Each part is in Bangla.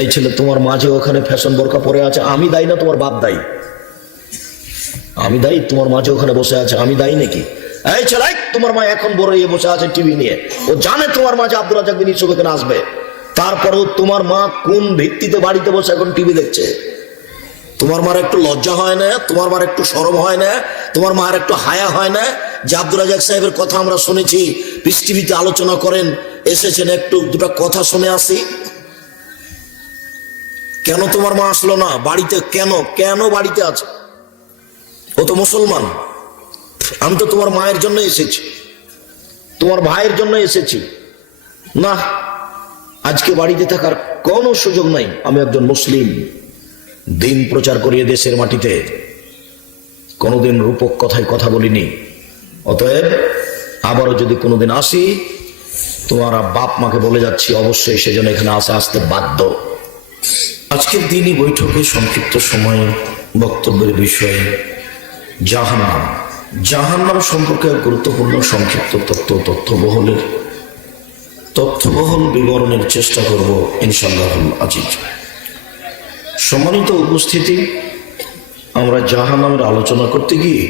এই ছেলে তোমার মাঝে ওখানে ফ্যাশন বোরকা পরে আছে, আমি দায়ী না তোমার বাপ দায়ী? আমি দায়ী? তোমার মাঝে ওখানে বসে আছে, আমি দায়ী নাকি? এই ছেলে, তোমার মা এখন বড় ইয়ে বসে আছে টিভি নিয়ে, ও জানে তোমার মাঝে আব্দুল রাজ্জাক বিন ইউসুফ এখানে আসবে, তারপরেও তোমার মা কোন ভিত্তিতে বাড়িতে বসে এখন টিভি দেখছে? তোমার মার একটু লজ্জা হয় না? তোমার মার একটু শরম হয় না? তোমার মার একটু হায়া হয় না যে আব্দুল রাজ্জাক সাহেবের কথা আমরা শুনেছি, পিস টিভিতে আলোচনা করেন, এসেছেন, একটু দুটো কথা শুনে আসি? কেন তোমার মা আসলো না বাড়িতে? কেন কেন বাড়িতে আছে? ও তো মুসলমান। আমি তো তোমার মায়ের জন্য এসেছি, তোমার ভাইয়ের জন্য এসেছি। না, আজকে বাড়িতে থাকার কোনো সুযোগ নাই। আমি একজন মুসলিম, দিন প্রচার করিয়ে দেশের মাটিতে কোনোদিন রূপক কথায় কথা বলিনি। অতএব আবারও যদি কোনোদিন আসি, তোমার বাপ মাকে বলে যাচ্ছি অবশ্যই সেজন্য এখানে আসতে বাধ্য। আজকের দিনই বৈঠকে সংক্ষিপ্ত সময়ে বক্তব্যের বিষয়ে জাহান্নাম। জাহান্নাম সম্পর্কে গুরুত্বপূর্ণ সংক্ষিপ্ত তথ্যবহল বিবরণের চেষ্টা করব ইনশাআল্লাহুল আজিজ। সম্মানিত উপস্থিতি, আমরা জাহান্নামের আলোচনা করতে গিয়ে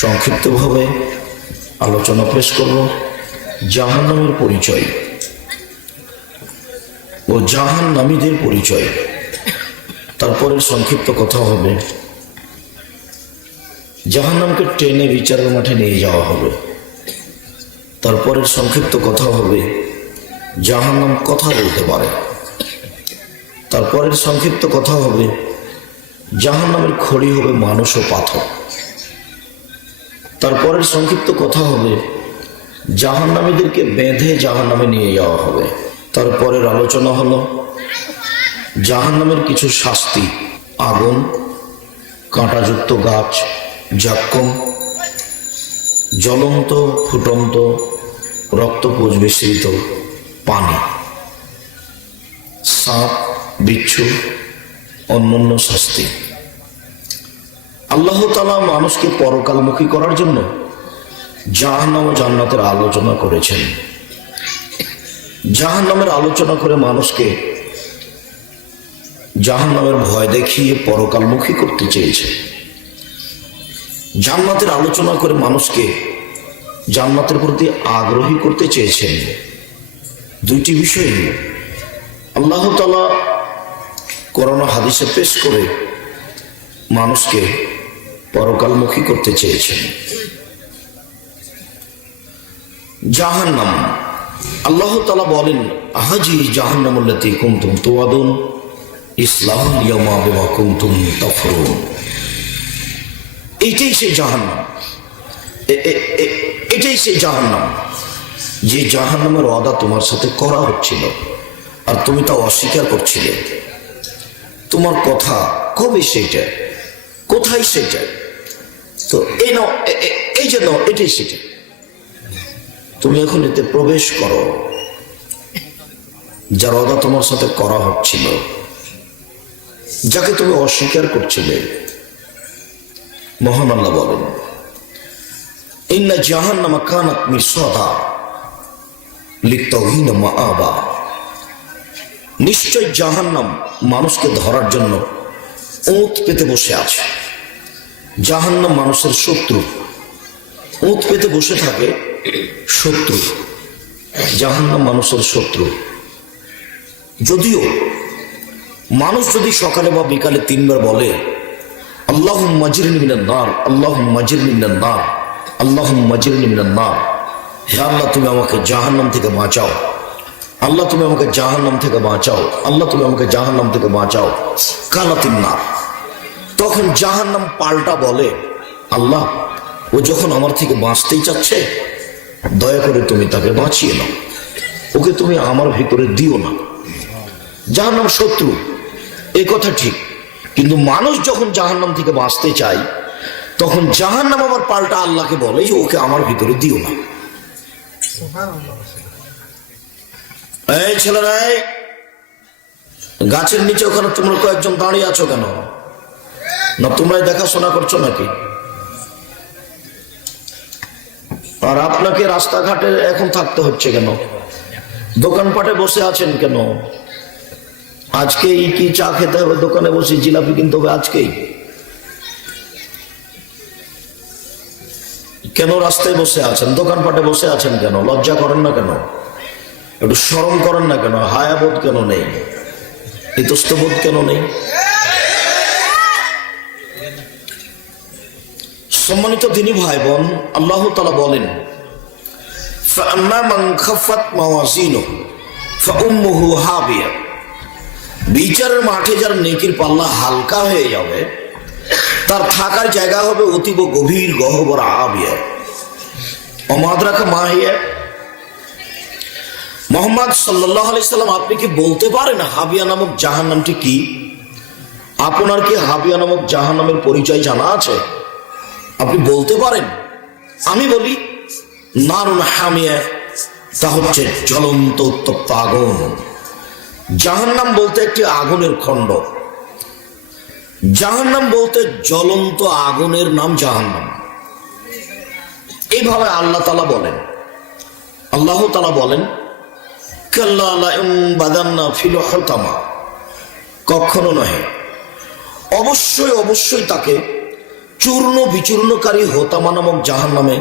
সংক্ষিপ্তভাবে আলোচনা পেশ করব জাহান্নামের পরিচয় ও জাহান্নামীদের পরিচয়। তারপরে সংক্ষিপ্ত কথা হবে জাহান্নামকে টেনে বিচারের মাঠে নিয়ে যাওয়া হবে। তারপরে সংক্ষিপ্ত কথা হবে জাহান্নাম কথা বলতে পারে। তারপরের সংক্ষিপ্ত কথা হবে জাহান্নামের খড়ি হবে মানুষ ও পাথর। তারপরের সংক্ষিপ্ত কথা হবে জাহান্নামীদেরকে বেঁধে জাহান্নামে নিয়ে যাওয়া হবে। তারপরের আলোচনা হলো জাহান্নামের কিছু শাস্তি: আগুন, কাঁটাযুক্ত গাছ, জাক্কুম, জ্বলন্ত ফুটন্ত রক্তপুঞ্জ মিশ্রিত পানি, সাপ, বিচ্ছু, অন্যান্য শাস্তি। আল্লাহ তাআলা মানুষকে পরকালমুখী করার জন্য জাহান্নাম ও জান্নাতের আলোচনা করেছেন। জাহান্নামের আলোচনা করে মানুষকে জাহান্নামের ভয় দেখিয়ে পরকালমুখী করতে চেয়েছে। জান্নাতের আলোচনা করে মানুষকে জান্নাতের প্রতি আগ্রহী করতে চেয়েছেন। দুইটি বিষয় আল্লাহ তাআলা কোরআন ও হাদিসে পেশ করে মানুষকে পরকালমুখী করতে চেয়েছেন। জাহান্নাম, আল্লাহ তাআলা বলেন, আহাজি জাহান্নামুল্লাতী কুনতুম তুআদুন ইসলাহুল ইয়াওমা বিমা কুনতুম তাফরুন। এটাই সেই জাহান্নাম, এটাই সেই জাহান্নাম যে জাহান্নামের ওয়াদা তোমার সাথে করা হচ্ছিল আর তুমি তা অস্বীকার করছিলে। তোমার কথা কবে সেটা, কোথায় সেটা? তো এই নাও, এই যে নাও, এটাই সেটা। তুমি এখন এতে প্রবেশ করো, যার ওয়াদা তোমার সাথে করা হচ্ছিল, যাকে তুমি অস্বীকার করছিলে। মহান আল্লাহ বলেন, ইন্না জাহান্নামা কানাত মিরসাদা লিত্তাগিনা মাআবা। নিশ্চয় জাহান্নাম মানুষকে ধরার জন্য ওঁত পেতে বসে আছে। জাহান্নাম মানুষের শত্রু, ওঁত পেতে বসে থাকে শত্রু। জাহান্নাম মানুষের শত্রু। যদিও মানুষ যদি সকালে বা বিকালে 3 বার বলে আল্লাহুম্মা আজরিনি মিনান নার, আল্লাহুম্মা আজরিনি মিনান নার, আল্লাহুম্মা আজরিনি মিনান নার, হে আল্লাহ তুমি আমাকে জাহান্নাম থেকে বাঁচাও, আল্লাহ তুমি আমাকে জাহান্নাম থেকে বাঁচাও, আল্লাহ তুমি আমাকে জাহান্নাম থেকে বাঁচাও, কালাতিন নার, তখন জাহান্নাম পাল্টা বলে, আল্লাহ ও যখন আমার থেকে বাঁচতেই চাচ্ছে, দয়া করে তুমি তাকে বাঁচিয়ে নাও, ওকে তুমি আমার ভিতরে দিও না। জাহান্নাম শত্রু, এই কথা ঠিক, কিন্তু মানুষ যখন জাহান্নাম থেকে বাঁচতে চায়, তখন জাহান্নাম আবার পাল্টা আল্লাহকে বলে যে ওকে আমার ভিতরে দিও না। এই ছেলেরা, গাছের নিচে ওখানে তোমরা কয়েকজন দাঁড়িয়ে আছো কেন? না তোমরাই দেখাশোনা করছো নাকি? আর আপনাকে রাস্তাঘাটে এখন থাকতে হচ্ছে কেন? দোকানপাটে বসে আছেন কেন? আজকেই কি চা খেতে হবে, দোকানে বসে জিলাপি কিনতে হবে আজকেই? কেন রাস্তায় বসে আছেন, দোকানপাটে বসে আছেন কেন? লজ্জা করেন না কেন? একটু শরম করেন না কেন? হায়াবোধ কেন নেই? ইতস্তবোধ কেন নেই? সম্মানিত দিনী ভাই বোন, আল্লাহ তাআলা বলেন, ফাআম্মা মান খাফাত মাওয়াজিনুহু ফাউম্মুহু হাবিয়া। বিচারের মাঠে যার নেকির পাল্লা হালকা হয়ে যাবে, তার থাকার জায়গা হবে অতীব গভীর গহ্বর আবিয়া। অমাদ্রাকা মাহিয়া। মুহাম্মদ সাল্লাল্লাহু আলাইহি সাল্লাম, আপনি কি বলতে পারেন হাবিয়া নামক জাহান্নামটি কি? আপনার কি হাবিয়া নামক জাহান্নামের পরিচয় জানা আছে? আপনি বলতে পারেন? আমি বলি, নারুন হামিয়া, তা হচ্ছে জ্বলন্ত উত্তপ্ত আগুন। জাহান্নাম বলতে একটি আগুনের খণ্ড। জাহান্নাম বলতে জ্বলন্ত আগুনের নাম জাহান্নাম। এইভাবে আল্লাহ তাআলা বলেন। আল্লাহ তাআলা বলেন, কাল্লা লা ইনবাদান্না ফিল হুতামা। কখনো নয়, অবশ্যই অবশ্যই তাকে চূর্ণ বিচূর্ণকারী হোতামা নামক জাহান্নামে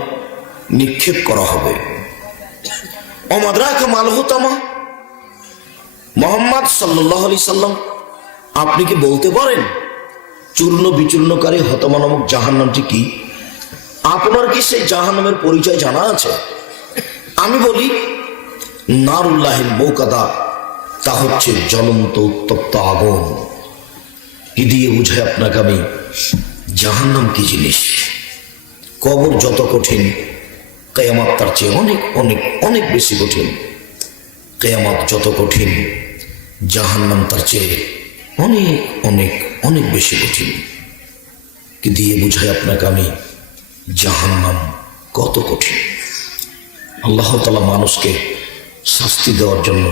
নিক্ষেপ করা হবে। অমাদ্রাকা মাল হোতামা। মুহাম্মদ সাল্লাল্লাহু আলাইহি সাল্লাম, আপনি কি বলতে পারেন চূর্ণ বিচূর্ণকারী হোতামা নামক জাহান্নামটি কি? আপনার কি সেই জাহান্নামের পরিচয় জানা আছে? আমি বলি, নারুল্লাহিল মুকাদা, তা হচ্ছে জ্বলন্ত উত্তপ্ত আগুন। কি দিয়ে বুঝাই আপনাকে আমি জাহান্নাম কি জিনিস? কবর যত কঠিন, কিয়ামত তার চেয়ে অনেক অনেক অনেক বেশি কঠিন। কিয়ামত যত কঠিন, জাহান্নাম তার চেয়ে অনেক অনেক অনেক বেশি কঠিন। কি দিয়ে বুঝাই আপনাকে আমি জাহান্নাম কত কঠিন? আল্লাহ তাআলা মানুষকে শাস্তি দেওয়ার জন্য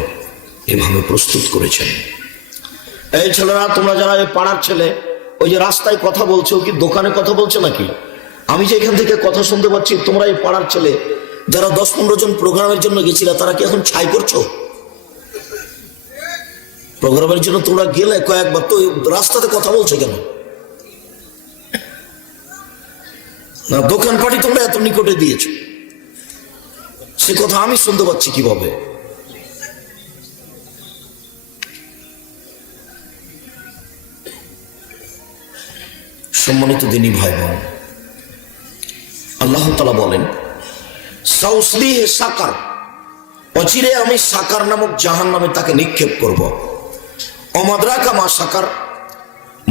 এভাবে প্রস্তুত করেছেন। এই ছেলেরা, তোমরা যারা এই পাড়ার ছেলে, ওই যে রাস্তায় কথা বলছো, কি দোকানে কথা বলছো নাকি? আমি যে এখান থেকে কথা শুনতে পাচ্ছি, তোমরা এই পাড়ার ছেলে যারা 10-15 জন প্রোগ্রামের জন্য গেছিল, তারা কি এখন ছাই করছো? প্রোগ্রামের জন্য তোমরা গেলে কয়েকবার, তো রাস্তাতে কথা বলছো কেন? না, দোকানপাটি তোমরা এত নিকটে দিয়েছো, সে কথা আমি শুনতে পাচ্ছি কিভাবে? সম্মানিত দিনী ভাই বোন, আল্লাহ তাআলা বলেন, সাউসলিহি সাকার, অচিরে আমি সাকার নামক জাহান্নামে তাকে নিক্ষেপ করব। অমাদ্রাকা মা সাকার।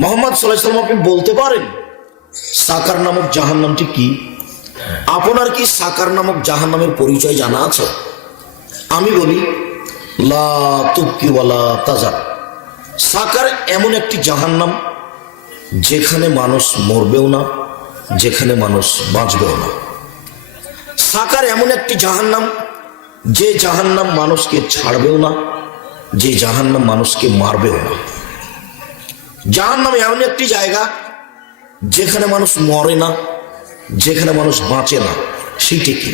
মুহাম্মদ সাল্লাল্লাহু আলাইহি সাল্লাম, আপনি বলতে পারেন সাকার নামক জাহান্নামটি কি? আপনার কি সাকার নামক জাহান্নামের পরিচয় জানা আছে? আমি বলি, লা তুবকি ওয়ালা তাজার। সাকার এমন একটি জাহান্নাম যেখানে মানুষ মরবেও না, যেখানে মানুষ বাঁচবেও না। সাকার এমন একটি জাহান্নাম, যে জাহান্নাম মানুষকে ছাড়বেও না, যে জাহান্নাম মানুষকে মারবেও না। জাহান্নাম এমন একটি জায়গা যেখানে মানুষ মরে না, যেখানে মানুষ বাঁচে না। সেটি কি?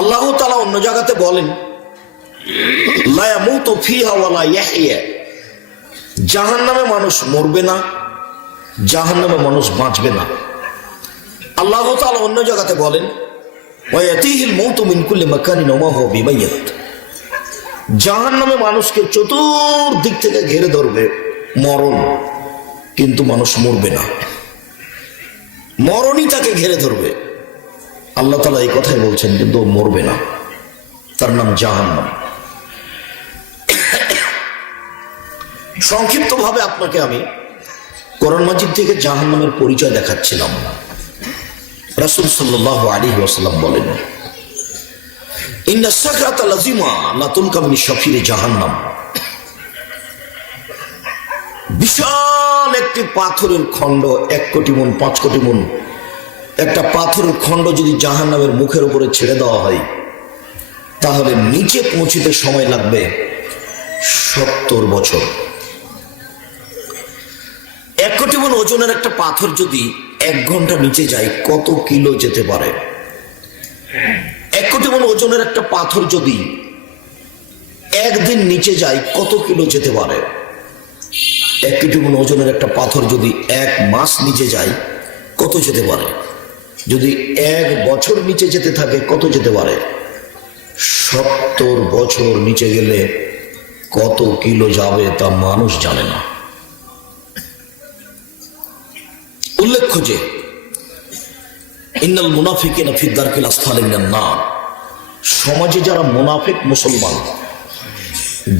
আল্লাহ তাআলা অন্য জায়গাতে বলেন, লা ইয়ামুতু ফিহা ওয়ালা ইয়াহইয়া। জাহান্নামে মানুষ মরবে না, জাহান্নামে মানুষ বাঁচবে না। আল্লাহ তাআলা অন্য জায়গাতে বলেন, ওয়া ইয়াতিহিল মাউতু মিন কুল্লি মাকানিন ওয়া মা হুয়া বিমাইয়িত। জাহান্নামে মানুষকে চতুর্দিক থেকে ঘিরে ধরবে মরণ, কিন্তু মানুষ মরবে না। মরণই তাকে ঘিরে ধরবে। আল্লাহ তাআলা এই কথাই বলছেন, কিন্তু মরবে না। তার নাম জাহান্নাম। সংক্ষিপ্ত ভাবে আপনাকে আমি কোরআন মাজিদ থেকে জাহান্নামের পরিচয় দেখাচ্ছিলাম। রাসূল সাল্লাল্লাহু আলাইহি ওয়াসাল্লাম বলেন, ইন্না সাকরাতা লাযিমা লা তুলকা মিন শাফিরি জাহান্নাম। বিশাল একটি পাথরের খণ্ড, 1 কোটি মণ 5 কোটি মণ একটা পাথরের খণ্ড যদি জাহান্নামের মুখের উপরে ছেড়ে দেওয়া হয়, তাহলে নিচে পৌঁছতে সময় লাগবে 70 বছর। 1 কোটি মণ ওজনের একটা পাথর যদি 1 ঘন্টা নিচে যায়, কত কিলো যেতে পারে? 1 কোটি মণ ওজনের একটা পাথর যদি একদিন নিচে যায় কত কিলো যেতে পারে? 1 কেজি ওজনের একটা পাথর যদি 1 মাস নিচে যায় কত যেতে পারে? যদি 1 বছর নিচে যেতে থাকে কত যেতে পারে? 70 বছর নিচে গেলে কত কিলো যাবে তা মানুষ জানে না। উল্লেখ্য যে ইন্নাল মুনাফিকিনা ফি দারকিল আসফালি মিনান নার, সমাজে যারা মুনাফিক মুসলমান,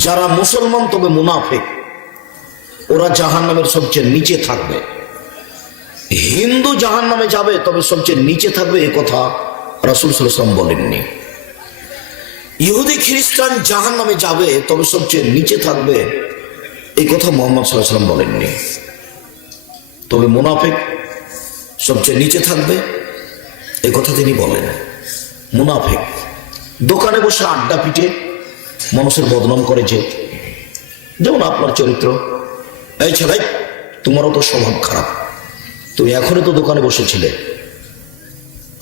যারা মুসলমান তবে মুনাফিক, ওরা জাহান্নামের সবচেয়ে নিচে থাকবে। হিন্দু জাহান্নামে যাবে তবে সবচেয়ে নিচে থাকবে, এ কথা রাসূল সাল্লাল্লাহু আলাইহি ওয়াসাল্লাম বলেননি। ইহুদি খ্রিস্টান জাহান্নামে যাবে তবে সবচেয়ে নিচে থাকবে, এই কথা মুহাম্মদ সাল্লাল্লাহু আলাইহি ওয়াসাল্লাম বলেননি। তবে মুনাফিক সবচেয়ে নিচে থাকবে, এই কথা তিনি বলেন। মুনাফিক দোকানে বসে আড্ডা পিটে মানুষের বদনাম করেছে, যেমন আপনার চরিত্র, এই ছেলে তোমারও তো স্বভাব খারাপ, তুমি এখনই তো দোকানে বসেছিলে,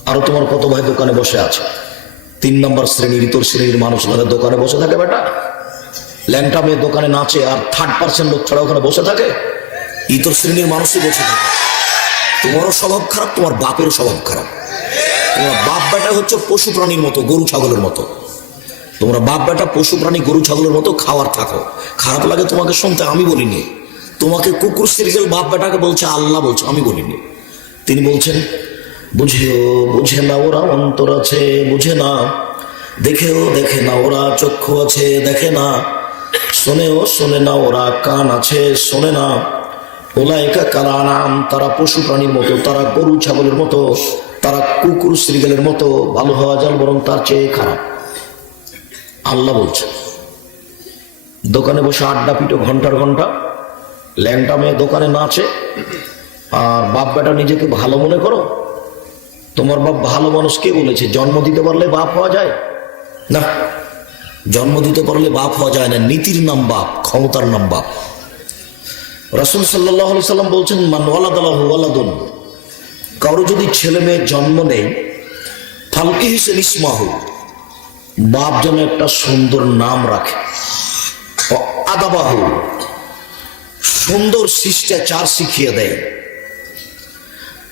আরো তোমার কত ভাই দোকানে বসে আছে। 3 নম্বর শ্রেণীর ইতর শ্রেণীর মানুষ দোকানে বসে থাকে, বেটা ল্যাংটা মেয়ে দোকানে নাচে আর 3rd% লোক ছাড়া ওখানে বসে থাকে, ইতর শ্রেণীর মানুষই বসে থাকে। তোমারও স্বভাব খারাপ, তোমার বাপেরও স্বভাব খারাপ। তোমার বাপ বেটা হচ্ছে পশু প্রাণীর মতো, গরু ছাগলের মতো। তোমরা বাপ বেটা পশু প্রাণী গরু ছাগলের মতো খাওয়ার থাকো। খারাপ লাগে তোমাকে শুনতে, আমি বলিনি। তোমাকে কুকুর সিরিয়াল বাপ বেটাকে বলছে, আল্লাহ বলছে, আমি বলিনি। তিনি বলছেন বুঝেও বুঝে না ওরা অন্তর আছে, বুঝে না, দেখেও দেখে না ওরা চক্ষু আছে, দেখে না, শোনেও শোনে না ওরা কান আছে, শোনে না। ওলাইকা কালানাম, তারা পশু প্রাণীর মতো, তারা গরু ছাগলের মতো, তারা কুকুর শ্রীগালের মতো, ভালো হওয়া যাল বরং তার চেয়ে খারাপ। আল্লাহ বলছে। দোকানে বসে আড্ডা পিটো ঘন্টার ঘন্টা, ল্যাংটা মেয়ে দোকানে নাচে, আর বাপ বেটা নিজেকে ভালো মনে করো। তোমার বাপ ভালো মানুষ কে বলেছে? জন্ম দিতে পারলে বাপ হওয়া যায় না, জন্ম দিতে পারলে বাপ হওয়া যায় না। নীতির নাম বাপ, ক্ষমতার নাম বাপ। রাসূল সাল্লাল্লাহু আলাইহি সাল্লাম বলছেন, মান ওয়ালাদাহু ওয়ালাদুন, কারো যদি ছেলে মেয়ে জন্ম নেই, ফালকিহিসেন ইসমাহু, বাপ যেন একটা সুন্দর নাম রাখে, আদাবাহু, সুন্দর শিষ্টাচার শিখিয়ে দেয়।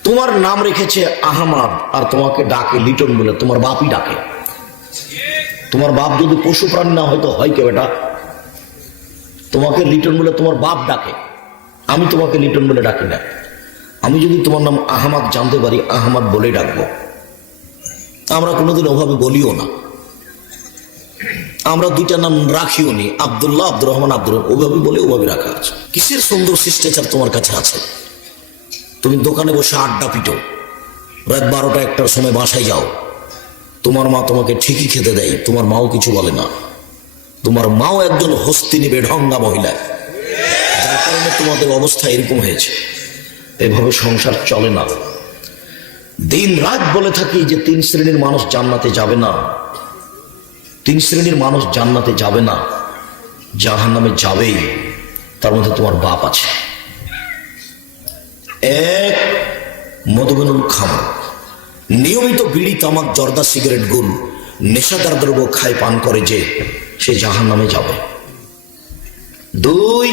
তোমার নাম রেখেছে আহমদ আর তোমাকে ডাকে লিটন বলে, তোমার বাপই ডাকে। তোমার বাপ যদি পশু প্রাণী না হয়তো হয় কে বেটা? তোমাকে লিটন বলে তোমার বাপ ডাকে, আমি তোমাকে লিটন বলে ডাকি না। আমি যদি তোমার নাম আহমদ জানতে পারি, আহমদ বলেই ডাকবো। আমরা কোনোদিন ওভাবে বলিও না, আমরা 2টা নাম রাখিও নি, আব্দুল্লাহ, আব্দুর রহমান, আব্দুর রহমান, ওভাবে বলে ওভাবে রাখা আছে। কিসের সুন্দর শিষ্টাচার তোমার কাছে আছে? তুমি দোকানে বসে আড্ডা পিটো, রাত 12টা 1টার সময় বাসায় যাও, তোমার মা তোমাকে ঠিকই খেতে দেয়, তোমার মাও কিছু বলে না। তোমার মাও একজন হস্তিনী বেঢঙ্গা মহিলা, যার কারণে তোমাদের অবস্থা এরকম হয়েছে। এভাবে সংসার চলে না। দিন রাত বলে থাকি যে 3 শ্রেণীর মানুষ জান্নাতে যাবে না, 3 শ্রেণীর মানুষ জান্নাতে যাবে না, জাহান্নামে যাবেই। তার মধ্যে তোমার বাপ আছে। 1, মধুমেনুল খামর, নিয়মিত বিড়ি তামাক জর্দা সিগারেট গুল নেশাদার দ্রব্য খায় পান করে যে, সে জাহান্নামে যাবে। 2,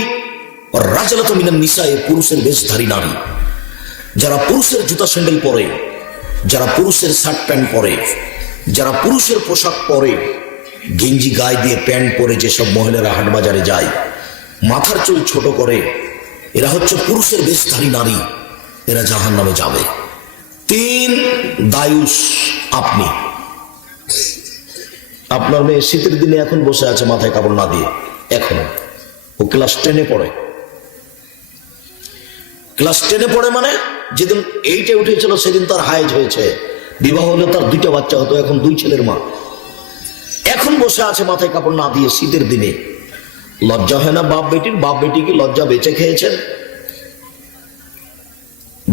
রাজলাত মিনান নিসায়ে, পুরুষের বেশধারী নারী, যারা পুরুষের জুতা স্যান্ডেল পরে, যারা পুরুষের শার্ট প্যান্ট পরে, যারা পুরুষের পোশাক পরে, গেঞ্জি গায়ে দিয়ে প্যান্ট পরে যেসব মহিলারা হাট বাজারে যায়, মাথার চুল ছোট করে, এরা হচ্ছে পুরুষের বেশধারী নারী, এরা জাহান্নামে যাবে। 3, দায়ুস, আপনি, আপনার মেয়ে শীতের দিনে এখন বসে আছে মাথায় কাপড় না দিয়ে, এখন ও ক্লাস 10-এ পড়ে। ক্লাস 10-এ পড়ে মানে যেদিন 8-এ উঠেছিল সেদিন তার হাইজ হয়েছে, বিবাহ হলে তার 2টা বাচ্চা হতো, এখন 2 ছেলের মা। এখন বসে আছে মাথায় কাপড় না দিয়ে শীতের দিনে। লজ্জা হয় না বাপ বেটির? বাপ বেটি কি লজ্জা বেঁচে খেয়েছেন?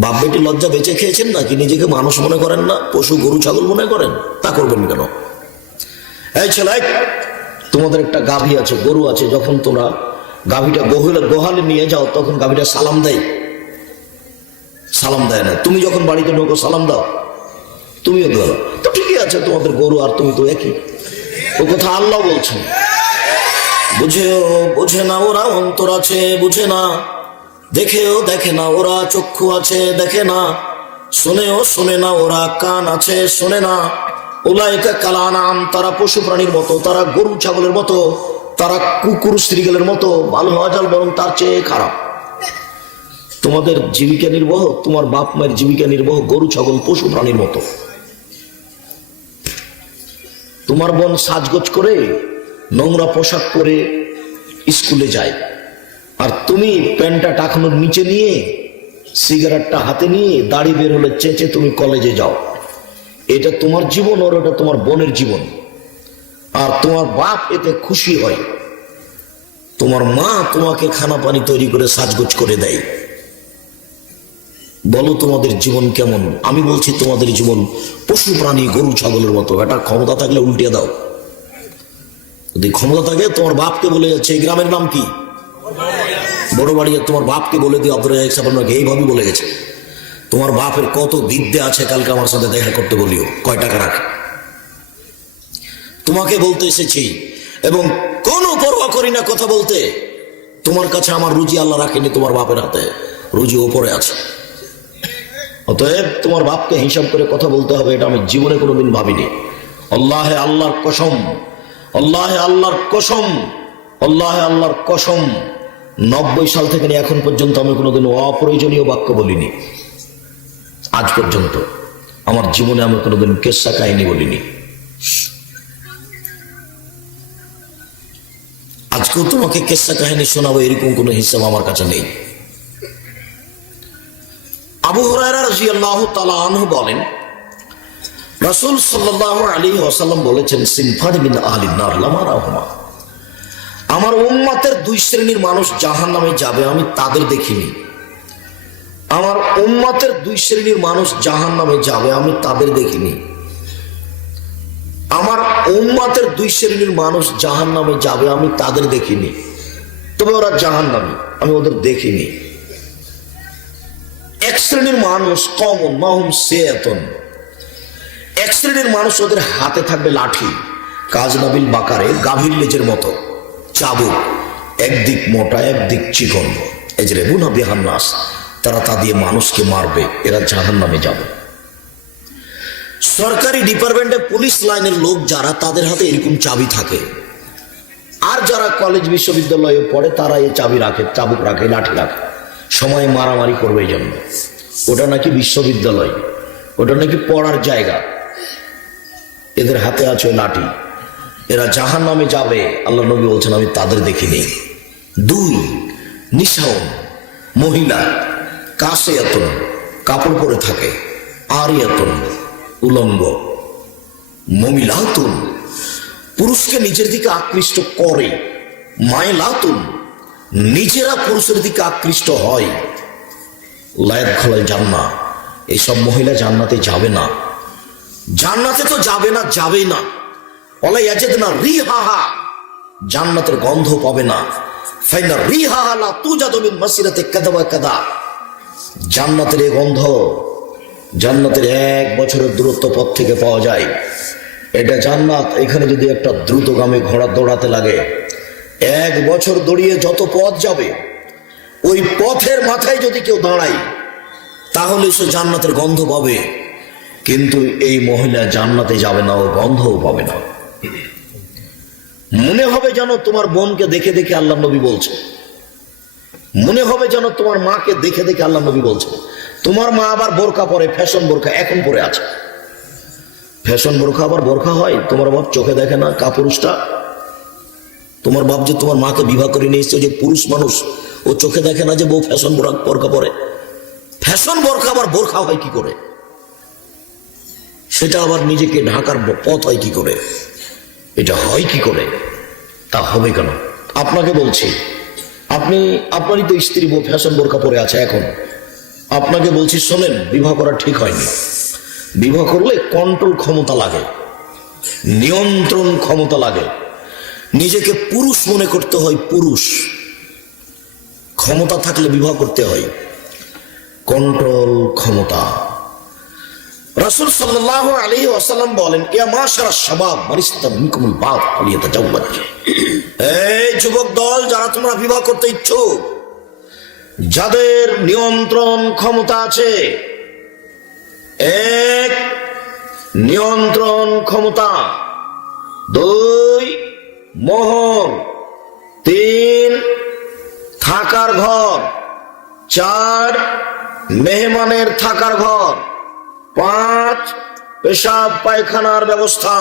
বাপ বেটি লজ্জা বেঁচে খেয়েছেন নাকি নিজেকে মানুষ মনে করেন না, পশু গরু ছাগল মনে করেন? তা করবেন কেন? এই ছেলে, তোমাদের একটা গাভী আছে, গরু আছে, যখন তোমরা গাভীটা গোহালে নিয়ে যাও তখন গাভীটা সালাম দেয়? সালাম দেয় না। তুমি যখন বাড়িতে ঢোকো সালাম দাও? তুমিও দাও। তো ঠিকই আছে, তোমাদের গরু আর তুমি তো একই। ও কথা আল্লাহ বলছেন, বুঝেও বোঝে না ওরা অন্তর আছে বুঝে না, দেখেও দেখে না ওরা চক্ষু আছে দেখে না, শোনেও শোনে না ওরা কান আছে শোনে না। উলাইকা কাল আনআম, তারা পশু প্রাণীর মতো, তারা গরু ছাগলের মতো, তারা কুকুর শ্রীগালের মতো, ভালো হওয়া যাল বরং তার চেয়ে খারাপ। তোমাদের জীবিকা নির্বাহ, তোমার বাপ মায়ের জীবিকা নির্বাহ গরু ছাগল পশু প্রাণীর মতো। তোমার বোন সাজগোজ করে নোংরা পোশাক পরে স্কুলে যায়, আর তুমি প্যান্টটা টাকানোর নিচে নিয়ে সিগারেটটা হাতে নিয়ে দাড়ি বের হলে চেঁচে তুমি কলেজে যাও। এটা তোমার জীবন, আর ওটা তোমার বোনের জীবন। আর তোমার বাপ এতে খুশি হয়, তোমার মা তোমাকে খানা পানি তৈরি করে সাজগোজ করে দেয়। বলো তোমাদের জীবন কেমন? আমি বলছি তোমাদের জীবন পশু প্রাণী গরু ছাগলের মতো। এটা ক্ষমতা থাকলে উল্টে দাও। যদি ক্ষমতা থাকে তোমার বাপকে বলে যাচ্ছে এই গ্রামের নাম কি, বড় বাড়ি, তোমার বাপকে বলে দিও আব্দুল রাজ্জাক সাহেব আপনাকে এইভাবে বলে গেছে। তোমার বাপের কত বিদ্যে আছে, কালকে আমার সাথে দেখা করতে বলিও, কয় টাকা রাখে। তোমাকে বলতে এসেছি এবং কোনো পরোয়া করি না কথা বলতে। তোমার কাছে আমার রুজি আল্লাহ রাখেনি, তোমার বাপের হাতে রুজি ওপরে আছে। অতএব তোমার বাপকে হিসাব করে কথা বলতে হবে, এটা আমি জীবনে কোনোদিন ভাবিনি। আল্লাহে আল্লাহর কসম, আল্লাহে আল্লাহর কসম, আল্লাহে আল্লাহর কসম, 90 সাল থেকে নিয়ে এখন পর্যন্ত আমি কোনোদিন অপ্রয়োজনীয় বাক্য বলিনি। আজ পর্যন্ত আমার জীবনে আমি কোনোদিন কেসা কাহিনী বলিনি। আজকেও তোমাকে কেসা কাহিনী শোনাবো এরকম কোনো হিসাব আমার কাছে নেই। আবু হুরায়রা রাদিয়াল্লাহু তাআলা আনহু বলেন, রাসূল সাল্লাল্লাহু আলাইহি ওয়াসাল্লাম বলেছেন, সিনফানি মিন আহলিন নার লা মারাহুমা, আমার উম্মতের 2 শ্রেণীর মানুষ জাহান্নামে যাবে আমি তাদের দেখিনি। আমার উম্মতের 2 শ্রেণীর মানুষ জাহান্নামে যাবে আমি তাদের দেখিনি। আমার উম্মতের 2 শ্রেণীর মানুষ জাহান্নামে যাবে আমি তাদের দেখিনি, তবে ওরা জাহান্নামী, আমি ওদের দেখিনি। এক শ্রেণীর মানুষ কমন মাহুম সেয়াতুন, এক শ্রেণীর মানুষ ওদের হাতে থাকবে লাঠি, কাজনাবিল বাকারে গাভীর লেজের মতো চাবুক, একদিক মোটা একদিক চিকন, এজরেবুনা বিহান নাস, তারা তা দিয়ে মানুষকে মারবে, এরা জাহান্নামে যাবে। সরকারি ডিপার্টমেন্টে পুলিশ লাইনের লোক যারা, তাদের হাতে এরকম চাবি থাকে। আর যারা কলেজ বিশ্ববিদ্যালয়ে পড়ে তারা এই চাবি রাখে, চাবুক রাখে, লাঠি রাখে, সময় মারামারি করবে এই জন্য। ওটা নাকি বিশ্ববিদ্যালয়, ওটা নাকি পড়ার জায়গা, এদের হাতে আছে লাঠি, এরা জাহান্নামে যাবে। আল্লাহ নবী বলছেন আমি তাদের দেখিনি। 2 নিশাউন, মহিলা, কাসিয়াতুন, কাপড় পরে থাকে, আরিয়াতুন, উলঙ্গ, মুমিলাতুন, পুরুষকে নিজের দিকে আকৃষ্ট করে, মাইলাতুন, নিজেরা পুরুষের দিকে আকৃষ্ট হয়, লায়াত খোলায় জান্নাত, এইসব মহিলা জান্নাতে যাবে না। জান্নাতে তো যাবে না, যাবেই না। ওলা ইয়াজিদনা রিহাহা, জান্নাতের গন্ধ পাবে না। ফাইনা রিহাহা লা তুজাদু মিন মাসিরাতি কাদা ওয়া কাদা, জান্নাতের এই গন্ধ জান্নাতের 1 বছরের দূরত্ব পথ থেকে পাওয়া যায়। এটা জান্নাত। এখানে যদি একটা দ্রুতগামী ঘোড়া দৌড়াতে লাগে, 1 বছর দৌড়িয়ে যত পথ যাবে, ওই পথের মাথায় যদি কেউ দাঁড়ায় তাহলে সে জান্নাতের গন্ধ পাবে। কিন্তু এই মহিলা জান্নাতে যাবে না, ও গন্ধও পাবে না। মনে হবে যেন তোমার বোনকে দেখে দেখে আল্লাহ নবী বলছে, মনে হবে যেন তোমার মাকে দেখে দেখে আল্লাহ নবী বলছে। তোমার মা আবার বোরকা পরে, ফ্যাশন বোরকা এখন পরে আছে। ফ্যাশন বোরকা আবার বোরকা হয়? তোমার বাপ চোখে দেখে না কাপুরুষটা? তোমার বাপ যে তোমার মাকে বিবাহ করে নিয়ে এসছে, যে পুরুষ মানুষ, ও চোখে দেখে না যে বউ ফ্যাশন বোরকা পরে? ফ্যাশন বোরকা আবার বোরকা হয় কি করে? সেটা আবার নিজেকে ঢাকার পথ হয় কি করে? এটা হয় কি করে? তা হবে কেন? আপনাকে বলছি, আপনারই তো স্ত্রী বউ ফ্যাশন বোরকা পরে আছে এখন। আপনাকে বলছি শোনেন, বিবাহ করা ঠিক হয়নি। বিবাহ করলে কন্ট্রোল ক্ষমতা লাগে, নিয়ন্ত্রণ ক্ষমতা লাগে, নিজেকে পুরুষ মনে করতে হয়। পুরুষ ক্ষমতা থাকলে বিবাহ করতে হয়, কন্ট্রোল ক্ষমতা। রাসূল সাল্লাল্লাহু আলাইহি ওয়াসাল্লাম বলেন, ইয়া মাশারাশ শাবাব মান ইসতামিনকুমুল বাত ফালিয়াতাজাওয়াজ, এই যুবক দল, যারা তোমরা বিবাহ করতে ইচ্ছুক, যাদের নিয়ন্ত্রণ ক্ষমতা আছে, এক, নিয়ন্ত্রণ ক্ষমতা, দুই, মোহর, তিন, থাকার ঘর, চার, মেহমানের থাকার ঘর, পাঁচ, পেশাব পায়খানার ব্যবস্থা,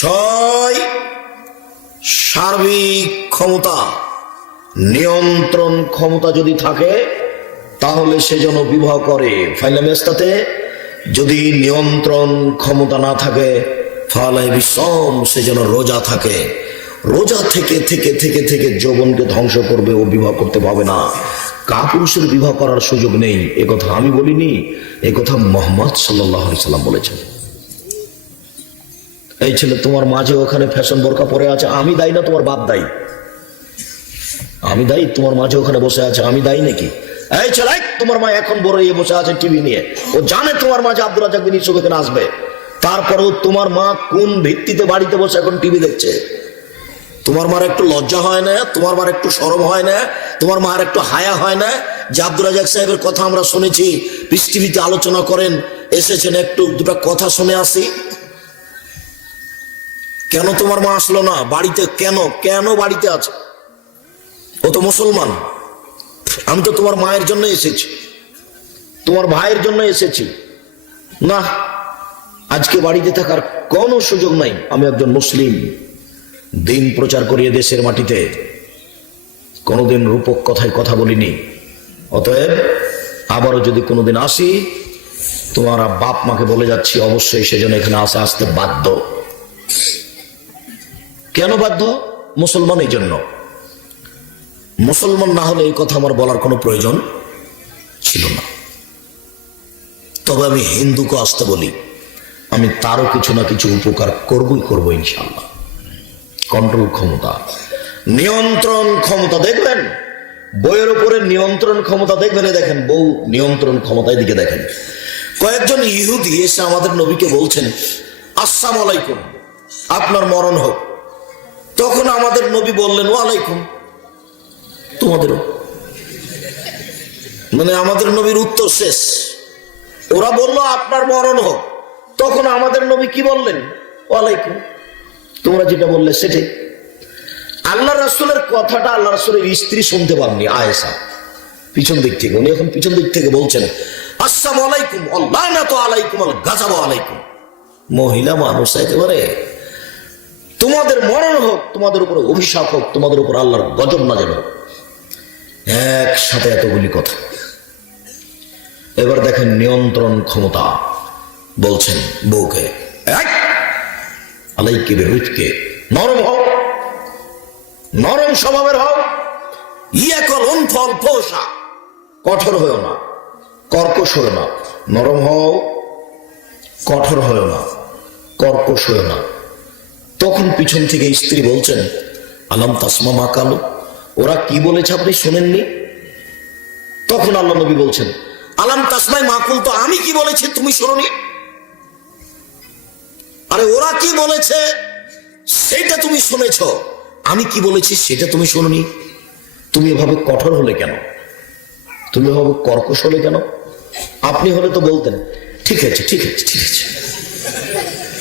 ছয়, সার্বিক ক্ষমতা। নিয়ন্ত্রণ ক্ষমতা যদি থাকে তাহলে সে যেন বিবাহ করে। ফাইলামেস্তাতে যদি নিয়ন্ত্রণ ক্ষমতা না থাকে, ফালাই বিসম, সে যেন রোজা থাকে। রোজা থেকে থেকে থেকে থেকে যৌবনকে ধ্বংস করবে, ও বিবাহ করতে পাবে না। কাপুরুষের বিবাহ করার সুযোগ নেই, এ কথা আমি বলিনি, এ কথা মুহাম্মদ সাল্লাল্লাহু আলাইহি সাল্লাম বলেছেন। এই ছেলে তোমার মাঝে ওখানে ফ্যাশন বোরকা পরে আছে, আমি দায়ী না, তোমার বাপ দায়ী? আমি দায়ী? তোমার মাঝে ওখানে বসে আছে, আমি দায়ী নাকি? এই ছেলে, তোমার মা এখন বড় হয়ে বসে আছে টিভি নিয়ে, ও জানে তোমার মাঝে আব্দুল রাজ্জাক বিন ইউসুফ এখানে আসবে, তারপরেও তোমার মা কোন ভিত্তিতে বাড়িতে বসে এখন টিভি দেখছে? তোমার মার একটু লজ্জা হয় না? তোমার মার একটু শরম হয় না? তোমার মার একটু হায়া হয় না যে আব্দুল রাজ্জাক সাহেবের কথা আমরা শুনেছি, পিস টিভিতে আলোচনা করেন, এসেছেন, একটু দুটো কথা শুনে আসি? কেন তোমার মা আসলো না বাড়িতে? কেন কেন বাড়িতে আছে? ও তো মুসলমান। আমি তো তোমার মায়ের জন্য এসেছি, তোমার ভাইয়ের জন্য এসেছি। না, আজকে বাড়িতে থাকার কোনো সুযোগ নাই। আমি একজন মুসলিম, দিন প্রচার করিয়ে দেশের মাটিতে কোনোদিন রূপক কথায় কথা বলিনি। অতএব আবারও যদি কোনোদিন আসি, তোমার বাপ মাকে বলে যাচ্ছি অবশ্যই সেজন্য এখানে আসতে বাধ্য। কেন বাধ্য? মুসলমান এই জন্য। মুসলমান না হলে এই কথা আমার বলার কোনো প্রয়োজন ছিল না। তবে আমি হিন্দুকে আসতে বলি, আমি তারও কিছু না কিছু উপকার করবো ইনশাআল্লাহ। কন্ট্রোল ক্ষমতা, নিয়ন্ত্রণ ক্ষমতা, দেখবেন বইয়ের উপরে নিয়ন্ত্রণ ক্ষমতা দেখবেন। দেখেন বউ নিয়ন্ত্রণ ক্ষমতায় দিকে দেখেন। কয়েকজন ইহুদি এসে আমাদের নবীকে বলছেন, আসসালামু আলাইকুম, আপনার মরণ হোক। তখন আমাদের নবী বললেন, ওয়ালাইকুম, তোমাদেরও। মানে আমাদের নবীর উত্তর শেষ। ওরা বলল আপনার মরণ হোক, তখন আমাদের নবী কি বললেন? ওয়ালাইকুম, তোমরা যেটা বললে সেটাই। আল্লাহ রাসূলের কথাটা আল্লাহ রাসূলের স্ত্রী শুনতে পাননি, আয়েশা, পিছন দিক থেকে। উনি এখন পিছন দিক থেকে বলছেন, আসসালামু আলাইকুম আল্লাহনাতু আলাইকুম আল গাযাবু আলাইকুম। মহিলা মানুষ একেবারে, তোমাদের মরণ হোক, তোমাদের উপরে অভিশাপ হোক, তোমাদের উপর আল্লাহর গজব নাযিল হোক। একসাথে এতগুলি কথা। এবার দেখেন নিয়ন্ত্রণ ক্ষমতা। বলছেন বউকে, আলাইকি বিরুৎকে, নরম হও, নরম স্বভাবের হও। ইয়াকল উনফল পোষা, কঠোর হয়েও না, কর্কশ হয়েও না। নরম হও, কঠোর হয়েও না, কর্কশ হয়েও না। তখন পিছন থেকে স্ত্রী বলছেন, আলাম তাসমা মা কালো, ওরা কি বলেছে আপনি শোনেননি? তখন আল্লাহ নবী বলছেন, আলাম তাসমাই মাকুল, তো আমি কি বলেছি তুমি শোনোনি? আরে ওরা কি বলেছে সেটা তুমি শুনেছ, আমি কি বলেছি সেটা তুমি শোনোনি। তুমি এভাবে কঠোর হলে কেন? তুমি এভাবে কর্কশ হলে কেন? আপনি হলে তো বলতেন, ঠিক আছে ঠিক আছে ঠিক আছে,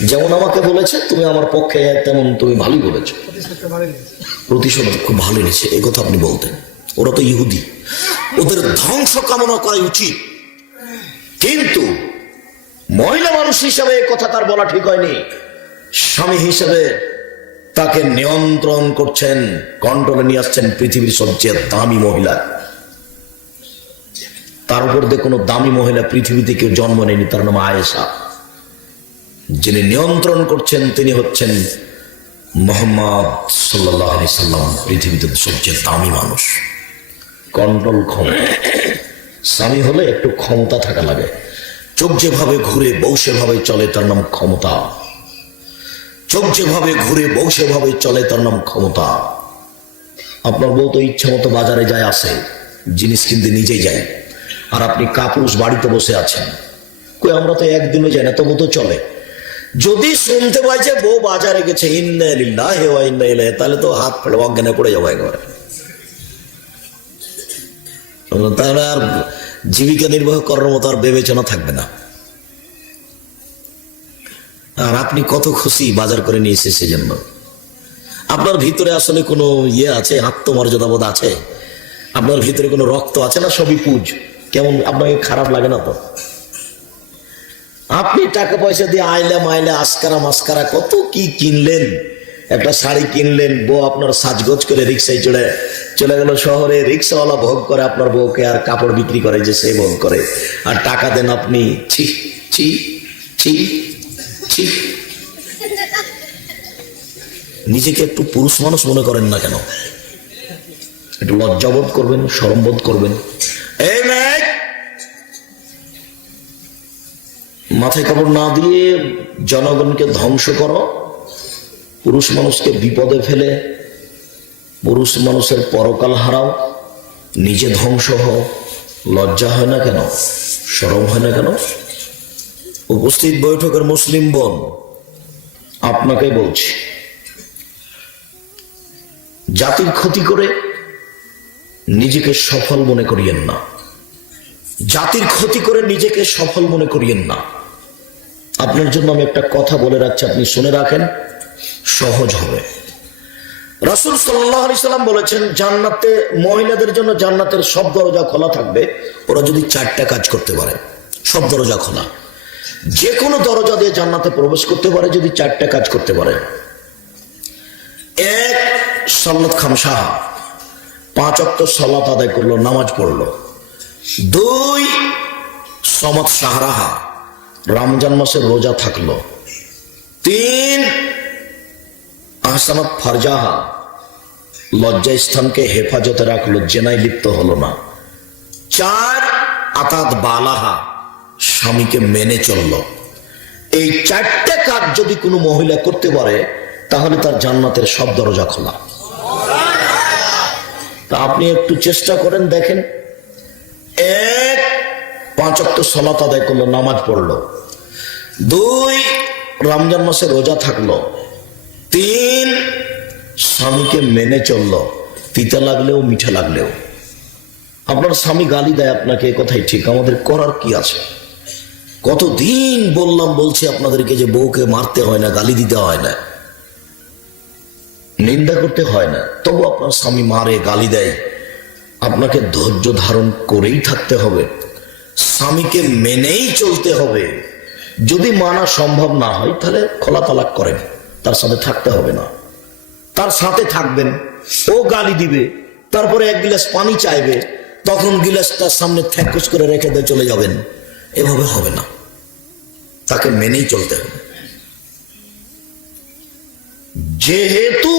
যেমন আমাকে বলেছে তুমি আমার পক্ষে তেমন তুমি ভালোই বলেছ, প্রতিশোধ খুব ভালো নিয়েছে, এই কথা আপনি বলতেন। ওরা তো ইহুদি, ওদের ধ্বংস কামনা করা উচিত। কিন্তু মহিলা মানুষ হিসাবে কথা তার বলা ঠিক হয়নি। স্বামী হিসাবে তাকে নিয়ন্ত্রণ করছেন, কন্ট্রোলে নিয়ে আসছেন পৃথিবীর সবচেয়ে দামি মহিলা। তার উপর দিয়ে কোনো দামি মহিলা পৃথিবীতে কেউ জন্ম নেয়নি, তার নাম আয়েশা। যিনি নিয়ন্ত্রণ করছেন তিনি হচ্ছেন মুহাম্মদ সাল্লাল্লাহু আলাইহি সাল্লাম, পৃথিবীতে সবচেয়ে দামি মানুষ। কন্ট্রোল ক্ষমতা। স্বামী হলে একটু ক্ষমতা থাকা লাগে। চোখ যেভাবে ঘুরে বউ সেভাবে চলে, তার নাম ক্ষমতা। চোখ যেভাবে ঘুরে বউ সেভাবে চলে, তার নাম ক্ষমতা। আপনার বউ তো ইচ্ছা মতো বাজারে যায় আসে, জিনিস কিনতে নিজেই যায়, আর আপনি কাপুরুষ বাড়িতে বসে আছেন। কই আমরা তো একদিনও যাই না, তবু তো চলে। যদি শুনতে পাইছে বউ বাজারে গেছে ইন্না লিল্লাহি ওয়া ইন্না ইলাইহি, তাহলে তো হাত ফেলে অজ্ঞানে পড়ে যাবে একবারে। তাহলে আর জীবিকা নির্বাহ করার মতো আর বিবেচনা থাকবে না। আর আপনি কত খুশি বাজার করে নিয়ে এসে সেজন্য। আপনার ভিতরে আসলে কোনো ইয়ে আছে, আত্মমর্যাদাবোধ আছে? আপনার ভিতরে কোনো রক্ত আছে না? সবই পুজ। কেমন আপনাকে খারাপ লাগে না তো? আপনি টাকা পয়সা দিয়ে আইলা মাইলা আসকারা মাস্কারা কত কি কিনলেন, একটা শাড়ি কিনলেন, বউ আপনার সাজগোজ করে রিক্সায় চলে গেল শহরে, রিক্সাওয়ালা ভোগ করে আপনার বউকে, আর কাপড় বিক্রি করে যে সে ভোগ করে, আর টাকা দেন আপনি। ছি ছি ছি ছি। নিজেকে একটু পুরুষ মানুষ মনে করেন না কেন? একটু লজ্জাবোধ করবেন, শরমবোধ করবেন। এই মেয়ে, মাথায় কাপড় না দিয়ে জনগণকে ধ্বংস করো, পুরুষ মানুষকে বিপদে ফেলে পুরুষ মানুষের পরকাল হারাও, নিজে ধ্বংস হও, লজ্জা হয় না কেন? শরম হয় না কেন? উপস্থিত বৈঠকের মুসলিম বোন, আপনাকে বলছি, জাতির ক্ষতি করে নিজেকে সফল মনে করিয়েন না। জাতির ক্ষতি করে নিজেকে সফল মনে করিয়েন না। আপনার জন্য আমি একটা কথা বলে রাখছি, আপনি শুনে রাখেন, সহজ হবে। রাসূল সাল্লাল্লাহু আলাইহি সাল্লাম বলেছেন, জান্নাতে মহিলাদের জন্য জান্নাতের সব দরজা খোলা থাকবে, ওরা যদি 4টা কাজ করতে পারে। সব দরজা খোলা, যে কোনো দরজা দিয়ে জান্নাতে প্রবেশ করতে পারে যদি 4টা কাজ করতে পারে। 1, সালাত খামসাহা, 5 ওয়াক্ত সালাত আদায় করলো, নামাজ পড়লো। 2, সমাত শাহরাহা, রমজান মাসে রোজা থাকলো। 3, আহসানাত ফারজাহা, লজ্জা স্থানকে হেফাজতে রাখলো, জেনায় লিপ্ত হলো না। 4, আতাত বালাহা, স্বামীকে মেনে চললো। এই 4টা কাজ যদি কোনো মহিলা করতে পারে, তাহলে তার জান্নাতের সব দরজা খোলা। তা আপনি একটু চেষ্টা করেন, দেখেন। 1, 5 ওয়াক্ত সালাত আদায় করলো, নামাজ পড়লো। 2, রমজান মাসে রোজা থাকলো। 3, স্বামীকে মেনে চললো, তিতা লাগলেও মিঠা লাগলেও। আপনার স্বামী গালি দেয় আপনাকে, কথাই ঠিক, আমাদের করার কি আছে? কতদিন বলছি আপনাদেরকে যে বউকে মারতে হয় না, গালি দিতে হয় না, নিন্দা করতে হয় না, তবু আপনার স্বামী মারে, গালি দেয়। আপনাকে ধৈর্য ধারণ করেই থাকতে হবে, স্বামীকে মেনেই চলতে হবে। যদি মানা সম্ভব না হয়, তাহলে খোলা তালাক করেন, তার সাথে থাকতে হবে না। তার সাথে থাকবেন, ও গালি দিবে, তারপরে 1 গিলাস পানি চাইবে, তখন গিলাসটার সামনে থ্যাকুস করে রেখে দিয়ে চলে যাবেন। এভাবে হবে না, তাকে মেনেই চলতে হবে। যেহেতু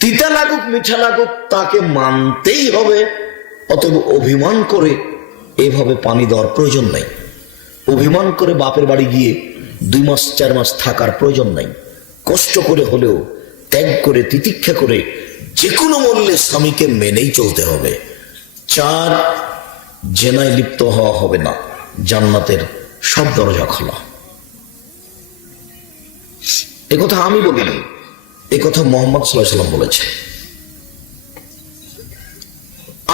তিতা লাগুক মিঠা লাগুক তাকে মানতেই হবে, অতএব অভিমান করে এভাবে পানি দেওয়ার প্রয়োজন নাই। অভিমান করে বাপের বাড়ি গিয়ে 2 মাস 4 মাস থাকার প্রয়োজন নাই। কষ্ট করে হলেও, ত্যাগ করে, তিতিক্ষা করে, যে কোনো মূল্যে স্বামীকে মেনেই চলতে হবে। 4, জেনায় লিপ্ত হওয়া হবে না, জান্নাতের সব দরজা খোলা। একথা আমি বলিনি, একথা মুহাম্মদ সাল্লাল্লাহু আলাইহি ওয়াসাল্লাম বলেছে।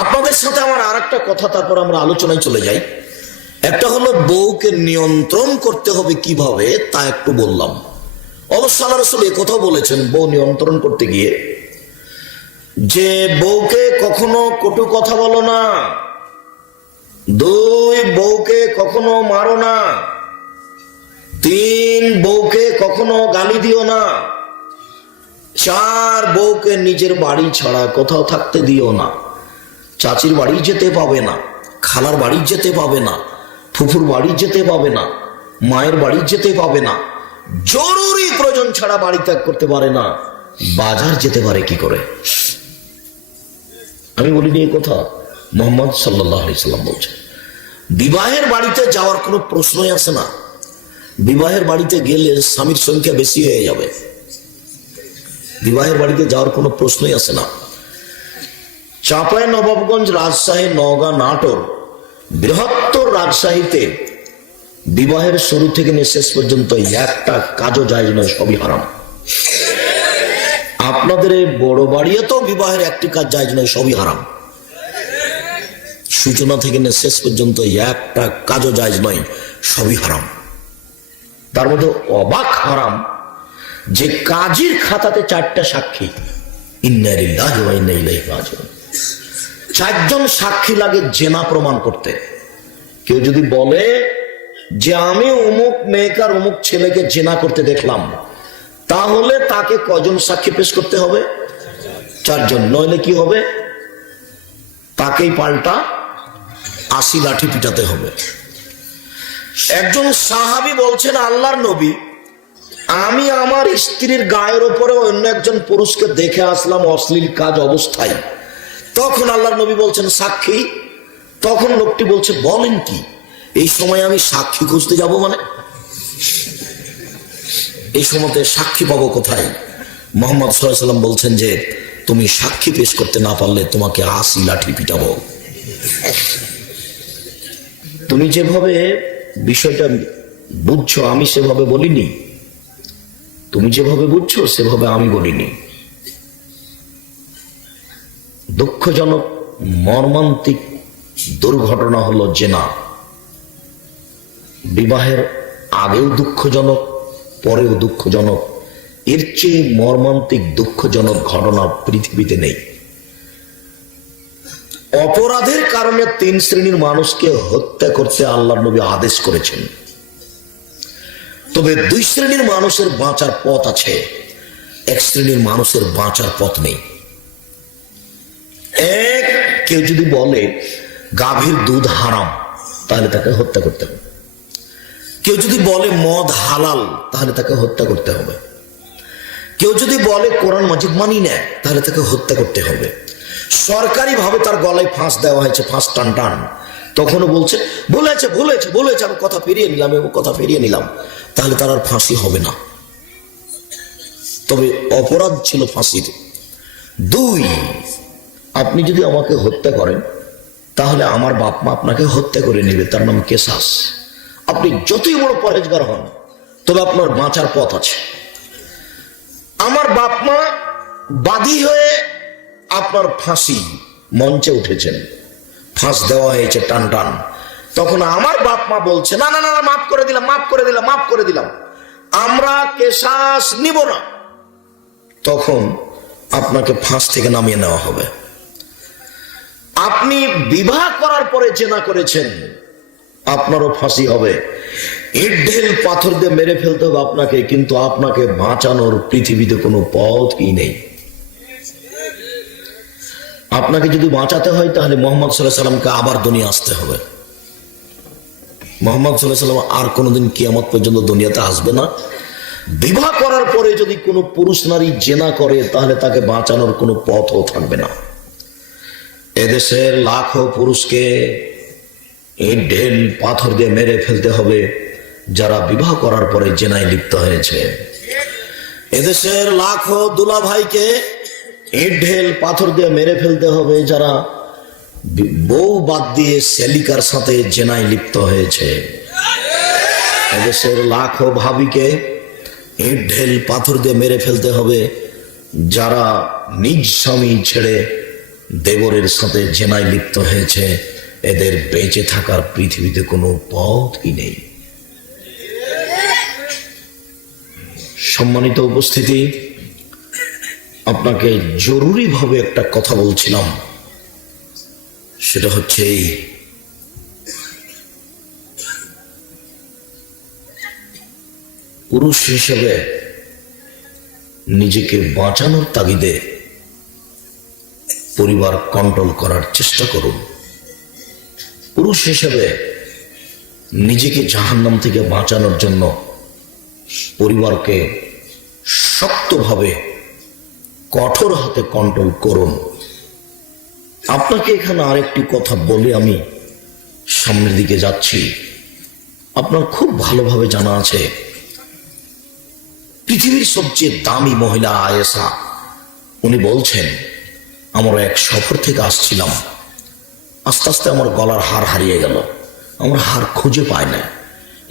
আপনাদের সাথে আমার আর একটা কথা, তারপর আমরা আলোচনায় চলে যাই। একটা হলো বউকে নিয়ন্ত্রণ করতে হবে কিভাবে, তা একটু বললাম। অবশ্য আল্লাহ রাসূল একথাও বলেছেন বউ নিয়ন্ত্রণ করতে গিয়ে, যে বউকে কখনো কটু কথা বলো না। 2, বউকে কখনো মারো না। 3, বউকে কখনো গালি দিও না। 4, বউকে নিজের বাড়ি ছাড়া কোথাও থাকতে দিও না। চাচির বাড়ি যেতে পাবে না, খালার বাড়ি যেতে পাবে না, ফুফুর বাড়ি যেতে পাবে না, মায়ের বাড়ি যেতে পাবে না। জরুরি প্রয়োজন ছাড়া বাড়ি ত্যাগ করতে পারে না। বাজার যেতে পারে কি করে? আমি বলিনি এই কথা, মুহাম্মদ সাল্লাল্লাহু আলাইহি সাল্লাম বলছেন। বিবাহের বাড়িতে যাওয়ার কোনো প্রশ্নই আসে না। বিবাহের বাড়িতে গেলে স্বামীর সংখ্যা বেশি হয়ে যাবে। বিবাহের বাড়িতে যাওয়ার কোনো প্রশ্নই আসে না। চাঁপাই নবাবগঞ্জ, রাজশাহী, নওগাঁ, নাটোর, বৃহত্তর রাজশাহীতে বিবাহের শুরু থেকে নিয়ে শেষ পর্যন্ত একটা কাজও জায়েজ নয়, সবই হারাম। আপনাদের এই বড় বাড়িয়ে তো বিবাহের একটি কাজ জায়েজ নয়, সবই হারাম। সূচনা থেকে নিয়ে শেষ পর্যন্ত একটা কাজও জায়েজ নয়, সবই হারাম। তার মধ্যে অবাক হারাম যে কাজীর খাতাতে 4টা সাক্ষী, ইন্না লিল্লাহি ওয়া ইন্না ইলাইহি রাজিউন, 4জন সাক্ষী লাগে জেনা প্রমাণ করতে। কেউ যদি বলে যে আমি অমুক মেয়েকে আর অমুক ছেলেকে জেনা করতে দেখলাম, তাহলে তাকে কজন সাক্ষী পেশ করতে হবে? 4জন। নইলে কি হবে? তাকেই পাল্টা 80 লাঠি পিটাতে হবে। একজন সাহাবী বলছেন, আল্লাহর নবী, আমি আমার স্ত্রীর গায়ের উপরে অন্য একজন পুরুষকে দেখে আসলাম অশ্লীল কাজ অবস্থায়। তখন আল্লাহর নবী বলছেন সাক্ষী। তখন লোকটি বলছে, বলেন কি, এই সময় আমি সাক্ষী খুঁজতে যাব? মানে এই সময়তে সাক্ষী পাবো কোথায়? মুহাম্মদ সাল্লাল্লাহু আলাইহি ওয়াসাল্লাম বলছেন যে তুমি সাক্ষী পেশ করতে না পারলে তোমাকে 80 লাঠি পিটাবো। তুমি যেভাবে বিষয়টা বুঝছো আমি সেভাবে বলিনি, তুমি যেভাবে বুঝছো সেভাবে আমি বলিনি। দুঃখজনক মর্মান্তিক দুর্ঘটনা হলো জেনা। বিবাহের আগেও দুঃখজনক, পরেও দুঃখজনক। এর চেয়ে মর্মান্তিক দুঃখজনক ঘটনা পৃথিবীতে নেই। অপরাধের কারণে 3 শ্রেণীর মানুষকে হত্যা করতে আল্লাহর নবী আদেশ করেছেন। তবে 2 শ্রেণীর মানুষের বাঁচার পথ আছে, 1 শ্রেণীর মানুষের বাঁচার পথ নেই। কেউ যদি বলে গাভীর দুধ হারাম, তাহলে তাকে হত্যা করতে হবে। কেউ যদি বলে মদ হালাল, তাহলে তাকে হত্যা করতে হবে। কেউ যদি বলে কোরআন মাজিদ মানি না, তাহলে তাকে হত্যা করতে হবে। সরকারি ভাবে তার গলায় ফাঁস দেওয়া হয়েছে, ফাঁস টান টান, তখনও বলছে বলেছে বলেছে বলেছে, আমি কথা ফিরিয়ে নিলাম এবং কথা ফিরিয়ে নিলাম, তাহলে তার আর ফাঁসি হবে না। তবে অপরাধ ছিল ফাঁসির। 2, আপনি যদি আমাকে হত্যা করেন, তাহলে আমার বাপ মা আপনাকে হত্যা করে নেবে, তার নাম কেসাস। আপনি যতই বড় পরহেজগার হন, তবে আপনার বাঁচার পথ আছে। আমার বাপ মা বাদী হয়ে আপনার ফাঁসি মঞ্চে উঠেছেন, ফাঁস দেওয়া হয়েছে টান টান, তখন আমার বাপ মা বলছে না না না, মাফ করে দিলাম, মাফ করে দিলাম, মাফ করে দিলাম, আমরা কেসাস নিব না। তখন আপনাকে ফাঁস থেকে নামিয়ে নেওয়া হবে। আপনি বিবাহ করার পরে জেনা করেছেন, আপনারও ফাঁসি হবে। ইট ঢেল পাথর দিয়ে মেরে ফেলতে হবে আপনাকে, কিন্তু আপনাকে বাঁচানোর পৃথিবীতে কোনো পথই নেই। আপনাকে যদি বাঁচাতে হয়, তাহলে মুহাম্মদ সাল্লাল্লাহু আলাইহি সাল্লামকে আবার দুনিয়া আসতে হবে। মুহাম্মদ সাল্লাল্লাহু আলাইহি সাল্লাম আর কোনোদিন কিয়ামত পর্যন্ত দুনিয়াতে আসবে না। বিবাহ করার পরে যদি কোনো পুরুষ নারী জেনা করে, তাহলে তাকে বাঁচানোর কোনো পথও থাকবে না। এদেশের লাখো পুরুষকে ইট ঢেল পাথর দিয়ে মেরে ফেলতে হবে যারা বিবাহ করার পরে জেনায় লিপ্ত হয়েছে। এদেশের লাখো দুলা ভাইকে ইট ঢেল পাথর দিয়ে মেরে ফেলতে হবে যারা বউ বাদ দিয়ে সেলিকার সাথে জেনায় লিপ্ত হয়েছে। এদেশের লাখো ভাবিকে ইট ঢেল পাথর দিয়ে মেরে ফেলতে হবে যারা নিজ স্বামী ছেড়ে দেবরের সাথে জেনায় লিপ্ত হয়েছে। এদের বেঁচে থাকার পৃথিবীতে কোনো পথই নেই। সম্মানিত উপস্থিতি, আপনাকে জরুরিভাবে একটা কথা বলছিলাম, সেটা হচ্ছে এই, পুরুষ হিসেবে নিজেকে বাঁচানোর তাগিদে পরিবার কন্ট্রোল করার চেষ্টা করুন। পুরুষ হিসেবে নিজেকে জাহান্নাম থেকে বাঁচানোর জন্য পরিবারকে শক্তভাবে কঠোর হাতে কন্ট্রোল করুন। আপনাকে এখানে আরেকটি কথা বলে আমি সামনের দিকে যাচ্ছি। আপনার খুব ভালোভাবে জানা আছে, পৃথিবীর সবচেয়ে দামি মহিলা আয়েশা, উনি বলছেন, আমরা এক সফর থেকে আসছিলাম, আস্তে আস্তে আমার গলার হার হারিয়ে গেল, আমার হার খুঁজে পায় না,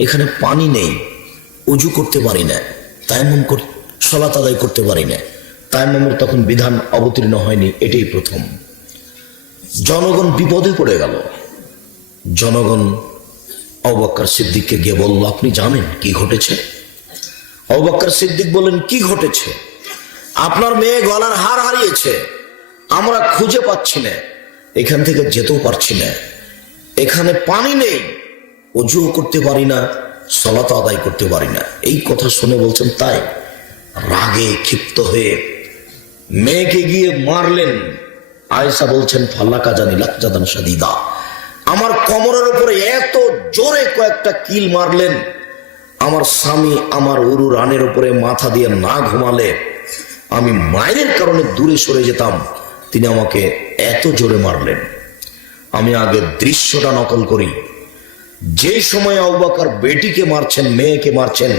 এখানে পানি নেই, উজু করতে পারি না, তায়াম্মুম সালাত আদায় করতে পারি না। তায়াম্মুমের তখন বিধান অবতীর্ণ হয়নি, এটাই প্রথম। জনগণ বিপদে পড়ে গেল। জনগণ আবু বকর সিদ্দিককে গিয়ে বলল, আপনি জানেন কি ঘটেছে? আবু বকর সিদ্দিক বলেন, কি ঘটেছে? আপনার মেয়ে গলার হার হারিয়েছে, আমরা খুঁজে পাচ্ছি না, এখান থেকে যেতেও পারছি না, এখানে পানি নেই, ওযুও করতে পারি না, সালাত আদায় করতে পারি না। এই কথা শুনে বলছেন তাই? রাগে ক্ষিপ্ত হয়ে মেয়েকে গিয়ে মারলেন। আয়েশা বলছেন, ফাল্লাকা জানি লাকজাদান শাদীদা, আমার কোমরের উপরে এত জোরে কয়েকটা কিল মারলেন, আমার স্বামী আমার উরু রানের উপরে মাথা দিয়ে না ঘুমালে আমি মায়ের কারণে দূরে সরে যেতাম, তিনি আমাকে এত জোরে মারলেন। আমি আগে দৃশ্যটা নকল করি। যে সময় আবু বকর বেটিকে মারছেন, মেয়েকে মারছেন,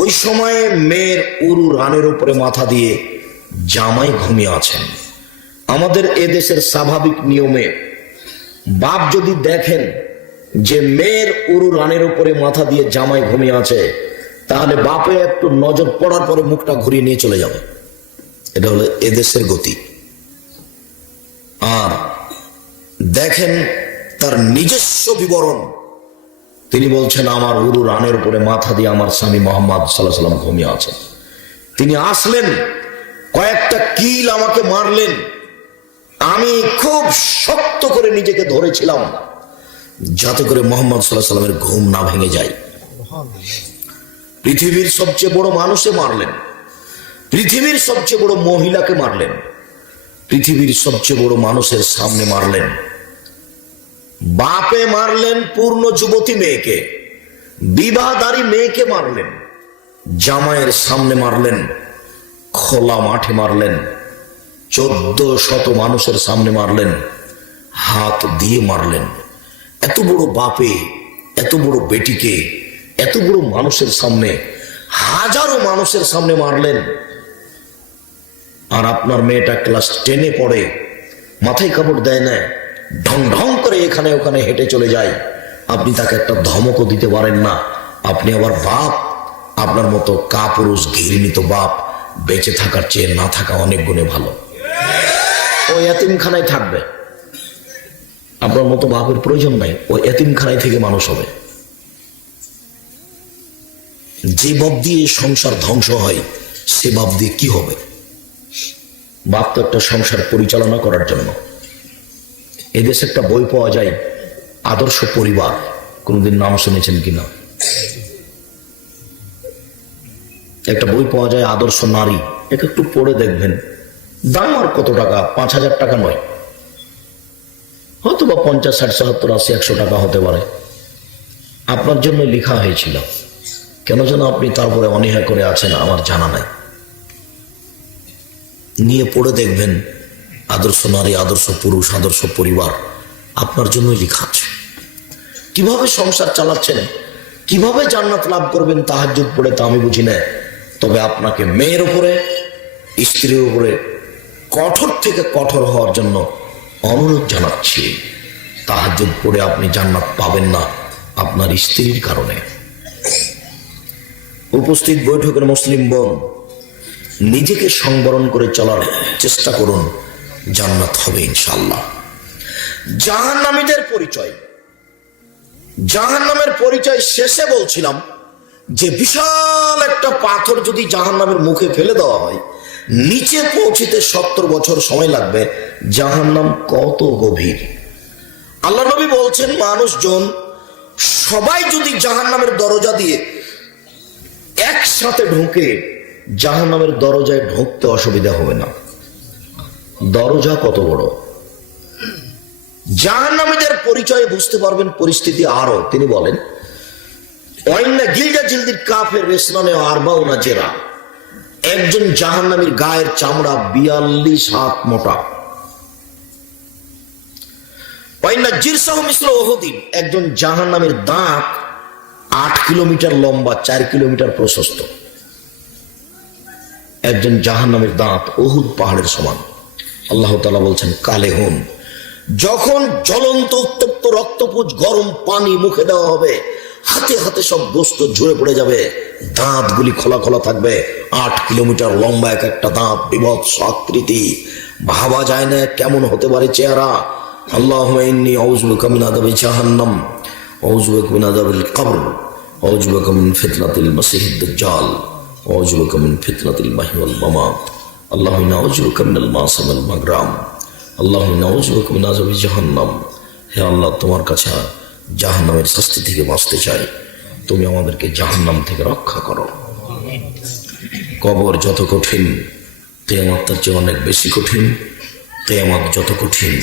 ওই সময়ে মেয়ের উরু রানের উপরে মাথা দিয়ে জামাই ঘুমিয়ে আছেন। আমাদের এদেশের স্বাভাবিক নিয়মে বাপ যদি দেখেন যে মেয়ের উরু রানের উপরে মাথা দিয়ে জামাই ঘুমিয়ে আছে, তাহলে বাপে একটু নজর পড়ার পরে মুখটা ঘুরিয়ে নিয়ে চলে যাবে। এটা হলো এদেশের গতি। আর দেখেন তার নিজস্ব বিবরণ, তিনি বলছেন, আমার উরু রানের উপরে মাথা দিয়ে আমার স্বামী মুহাম্মদ সাল্লাল্লাহু আলাইহি ওয়াসাল্লাম ঘুমিয়ে আছেন। তিনি আসলেন, কয়েকটা কিল আমাকে মারলেন, আমি খুব শক্ত করে নিজেকে ধরেছিলাম যাতে করে মুহাম্মদ সাল্লাল্লাহু আলাইহি ওয়াসাল্লামের ঘুম না ভেঙে যায়। পৃথিবীর সবচেয়ে বড় মানুষে মারলেন, পৃথিবীর সবচেয়ে বড় মহিলাকে মারলেন, পৃথিবীর সবচেয়ে বড় মানুষের সামনে মারলেন। বাপে মারলেন পূর্ণ যুবতী মেয়েকে, বিবাহধারী মেয়েকে মারলেন, জামাইয়ের সামনে মারলেন, খোলা মাঠে মারলেন, 1400 মানুষের সামনে মারলেন, হাত দিয়ে মারলেন। এত বড় বাপে এত বড় বেটিকে এত বড় মানুষের সামনে, হাজারো মানুষের সামনে মারলেন। আর আপনার মেয়েটা ক্লাস 10-এ পড়ে, মাথায় কাপড় দেয় না, ঢং ঢং করে এখানে ওখানে হেঁটে চলে যায়, আপনি তাকে একটা ধমকও দিতে পারেন না। আপনি আবার বাপ, আপনার মতো কাপুরুষ ঘৃণিত বাপ বেঁচে থাকার চেয়ে না থাকা অনেক গুণে ভালো। ও এতিমখানায় থাকবে, আপনার মতো বাপের প্রয়োজন নাই, ও এতিমখানায় থেকে মানুষ হবে। যে বাপ দিয়ে সংসার ধ্বংস হয়, সে বাপ দিয়ে কি হবে? বাপ তো একটা সংসার পরিচালনা করার জন্য। এদেশে একটা বই পাওয়া যায়, আদর্শ পরিবার, কোনদিন নাম শুনেছেন কিনা? একটা বই পাওয়া যায়, আদর্শ নারী, এটা একটু পড়ে দেখবেন। দাম আর কত টাকা, 5000 টাকা নয়, হয়তো বা 50, 60, 70, 80, 100 টাকা হতে পারে। আপনার জন্য লেখা হয়েছিল, কেন যেন আপনি তারপরে অনীহা করে আছেন আমার জানা নাই। নিয়ে পড়ে দেখবেন, আদর্শ নারী, আদর্শ পুরুষ, আদর্শ পরিবার, আপনার জন্যই লেখা আছে। কিভাবে সংসার চালাচ্ছেন, কিভাবে জান্নাত লাভ করবেন তাহাজ্জুদ পড়ে, তা আমি বুঝি না। তবে আপনাকে মেয়ের উপরে, স্ত্রীর উপরে কঠোর থেকে কঠোর হওয়ার জন্য অনুরোধ জানাচ্ছি। তাহাজ্জুদ পড়ে আপনি জান্নাত পাবেন না আপনার স্ত্রীর কারণে। উপস্থিত বৈঠকের মুসলিম বোন, নিজেকে সংবরণ করে চলার চেষ্টা করুন, জান্নাত হবে ইনশাআল্লাহ। জাহান্নামীদের পরিচয়, জাহান্নামের পরিচয় শেষে বলছিলাম যে বিশাল একটা পাথর যদি জাহান্নামের মুখে ফেলে দেওয়া হয়, নিচে পৌঁছিতে 70 বছর সময় লাগবে। জাহান্নাম কত গভীর! আল্লাহ নবী বলছেন, মানুষজন সবাই যদি জাহান্নামের দরজা দিয়ে একসাথে ঢুকে, জাহান্নামের দরজায় ঢুকতে অসুবিধা হবে না। দরজা কত বড়! জাহান্নামীদের পরিচয়ে বুঝতে পারবেন পরিস্থিতি আরো। তিনি বলেন, একজন জাহান্নামীর গায়ের চামড়া 42 হাত মোটা। একজন জাহান্নামীর দাঁত 8 কিলোমিটার লম্বা, 4 কিলোমিটার প্রশস্ত। একজন জাহান্নামীর দাঁত উহুদ পাহাড়ের সমান। আল্লাহ তাআলা বলছেন, কালেহুন, যখন জ্বলন্ত উত্তপ্ত রক্তপুঞ্জ গরম পানি মুখে দেওয়া হবে, হাতে হাতে সব গোস্ত ঝরে পড়ে যাবে, দাঁতগুলি খোলা খোলা থাকবে, 8 কিলোমিটার লম্বা এক একটা দাঁত, বিভৎস আকৃতি, ভাবা যায় না কেমন হতে পারে চেহারা। আল্লাহুম্মা ইন্নী আউযু বিকা মিন আযাবি জাহান্নাম, আউযু বিকা মিন আযাবিল কবর, আউযু বিকা মিন ফিতনাতিল মাসিহিদ দাজ্জাল, আউযু বিকা মিন ফিতনাতিল মাহইয়া ওয়াল মামাত। আল্লাহুম্মা ইন্নী আউযু বিকা মিনাল মাসি ওয়াল মাগরাম, আল্লাহুম্মা ইন্নী আউযু বিকা মিন আযাবি জাহান্নাম। হে আল্লাহ, তোমার কাছে জাহান্নামের শাস্তি থেকে বাঁচতে চাই, তুমি আমাদেরকে জাহান্নাম থেকে রক্ষা করো। কবর যত কঠিন, কিয়ামত তার চেয়ে অনেক বেশি কঠিন। কিয়ামত যত কঠিন,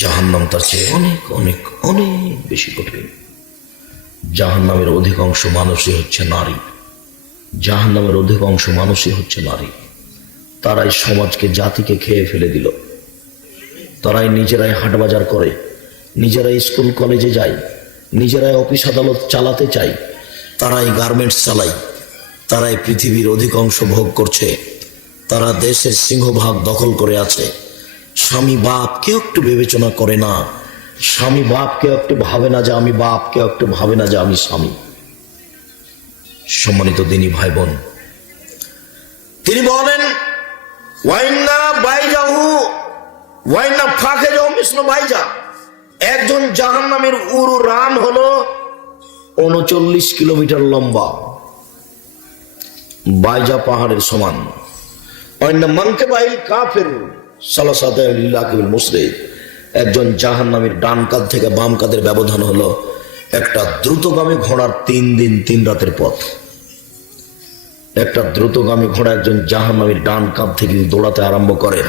জাহান্নাম তার চেয়ে অনেক অনেক অনেক বেশি কঠিন। জাহান্নামের অধিকাংশ মানুষই হচ্ছে নারী, জাহান্নামের অধিকাংশ মানুষই হচ্ছে নারী। তারাই সমাজকে, জাতিকে খেয়ে ফেলে দিল। তারাই নিজেরাই হাট বাজার করে, নিজেরাই স্কুল কলেজে যায়, নিজেরাই অফিস আদালত চালাতে চায়, তারাই গার্মেন্টস চালায়, তারাই পৃথিবীর অধিকাংশ ভোগ করছে, তারা দেশের সিংহভাগ দখল করে আছে। স্বামী বাপ কেউ একটু বিবেচনা করে না, স্বামী বাপ কেউ একটু ভাবে না যে আমি বাপ, কেউ একটু ভাবে না যে আমি স্বামী। সম্মানিত দিনী ভাই বোন, তিনি বলেন ওয়াইন্না বাইজাহু ওয়াইন্না ফাখেজাহু মিসলু বাইজা। একজন জাহান্নামের উরু রান হলো 39 কিলোমিটার লম্বা, বাইজা পাহাড়ের সমান। ওয়াইন্না মানকাবাইল কাফির সালাসাতা লিল্লাহিল মুসরিদ। একজন জাহান্নামের ডান কাঁধ থেকে বাম কাঁধের ব্যবধান হলো একটা দ্রুতগামী ঘোড়ার 3 দিন 3 রাতের পথ। একটা দ্রুতগামী ঘোড়া একজন জাহান্নামীর ডান কাঁধ থেকে দৌড়াতে আরম্ভ করে,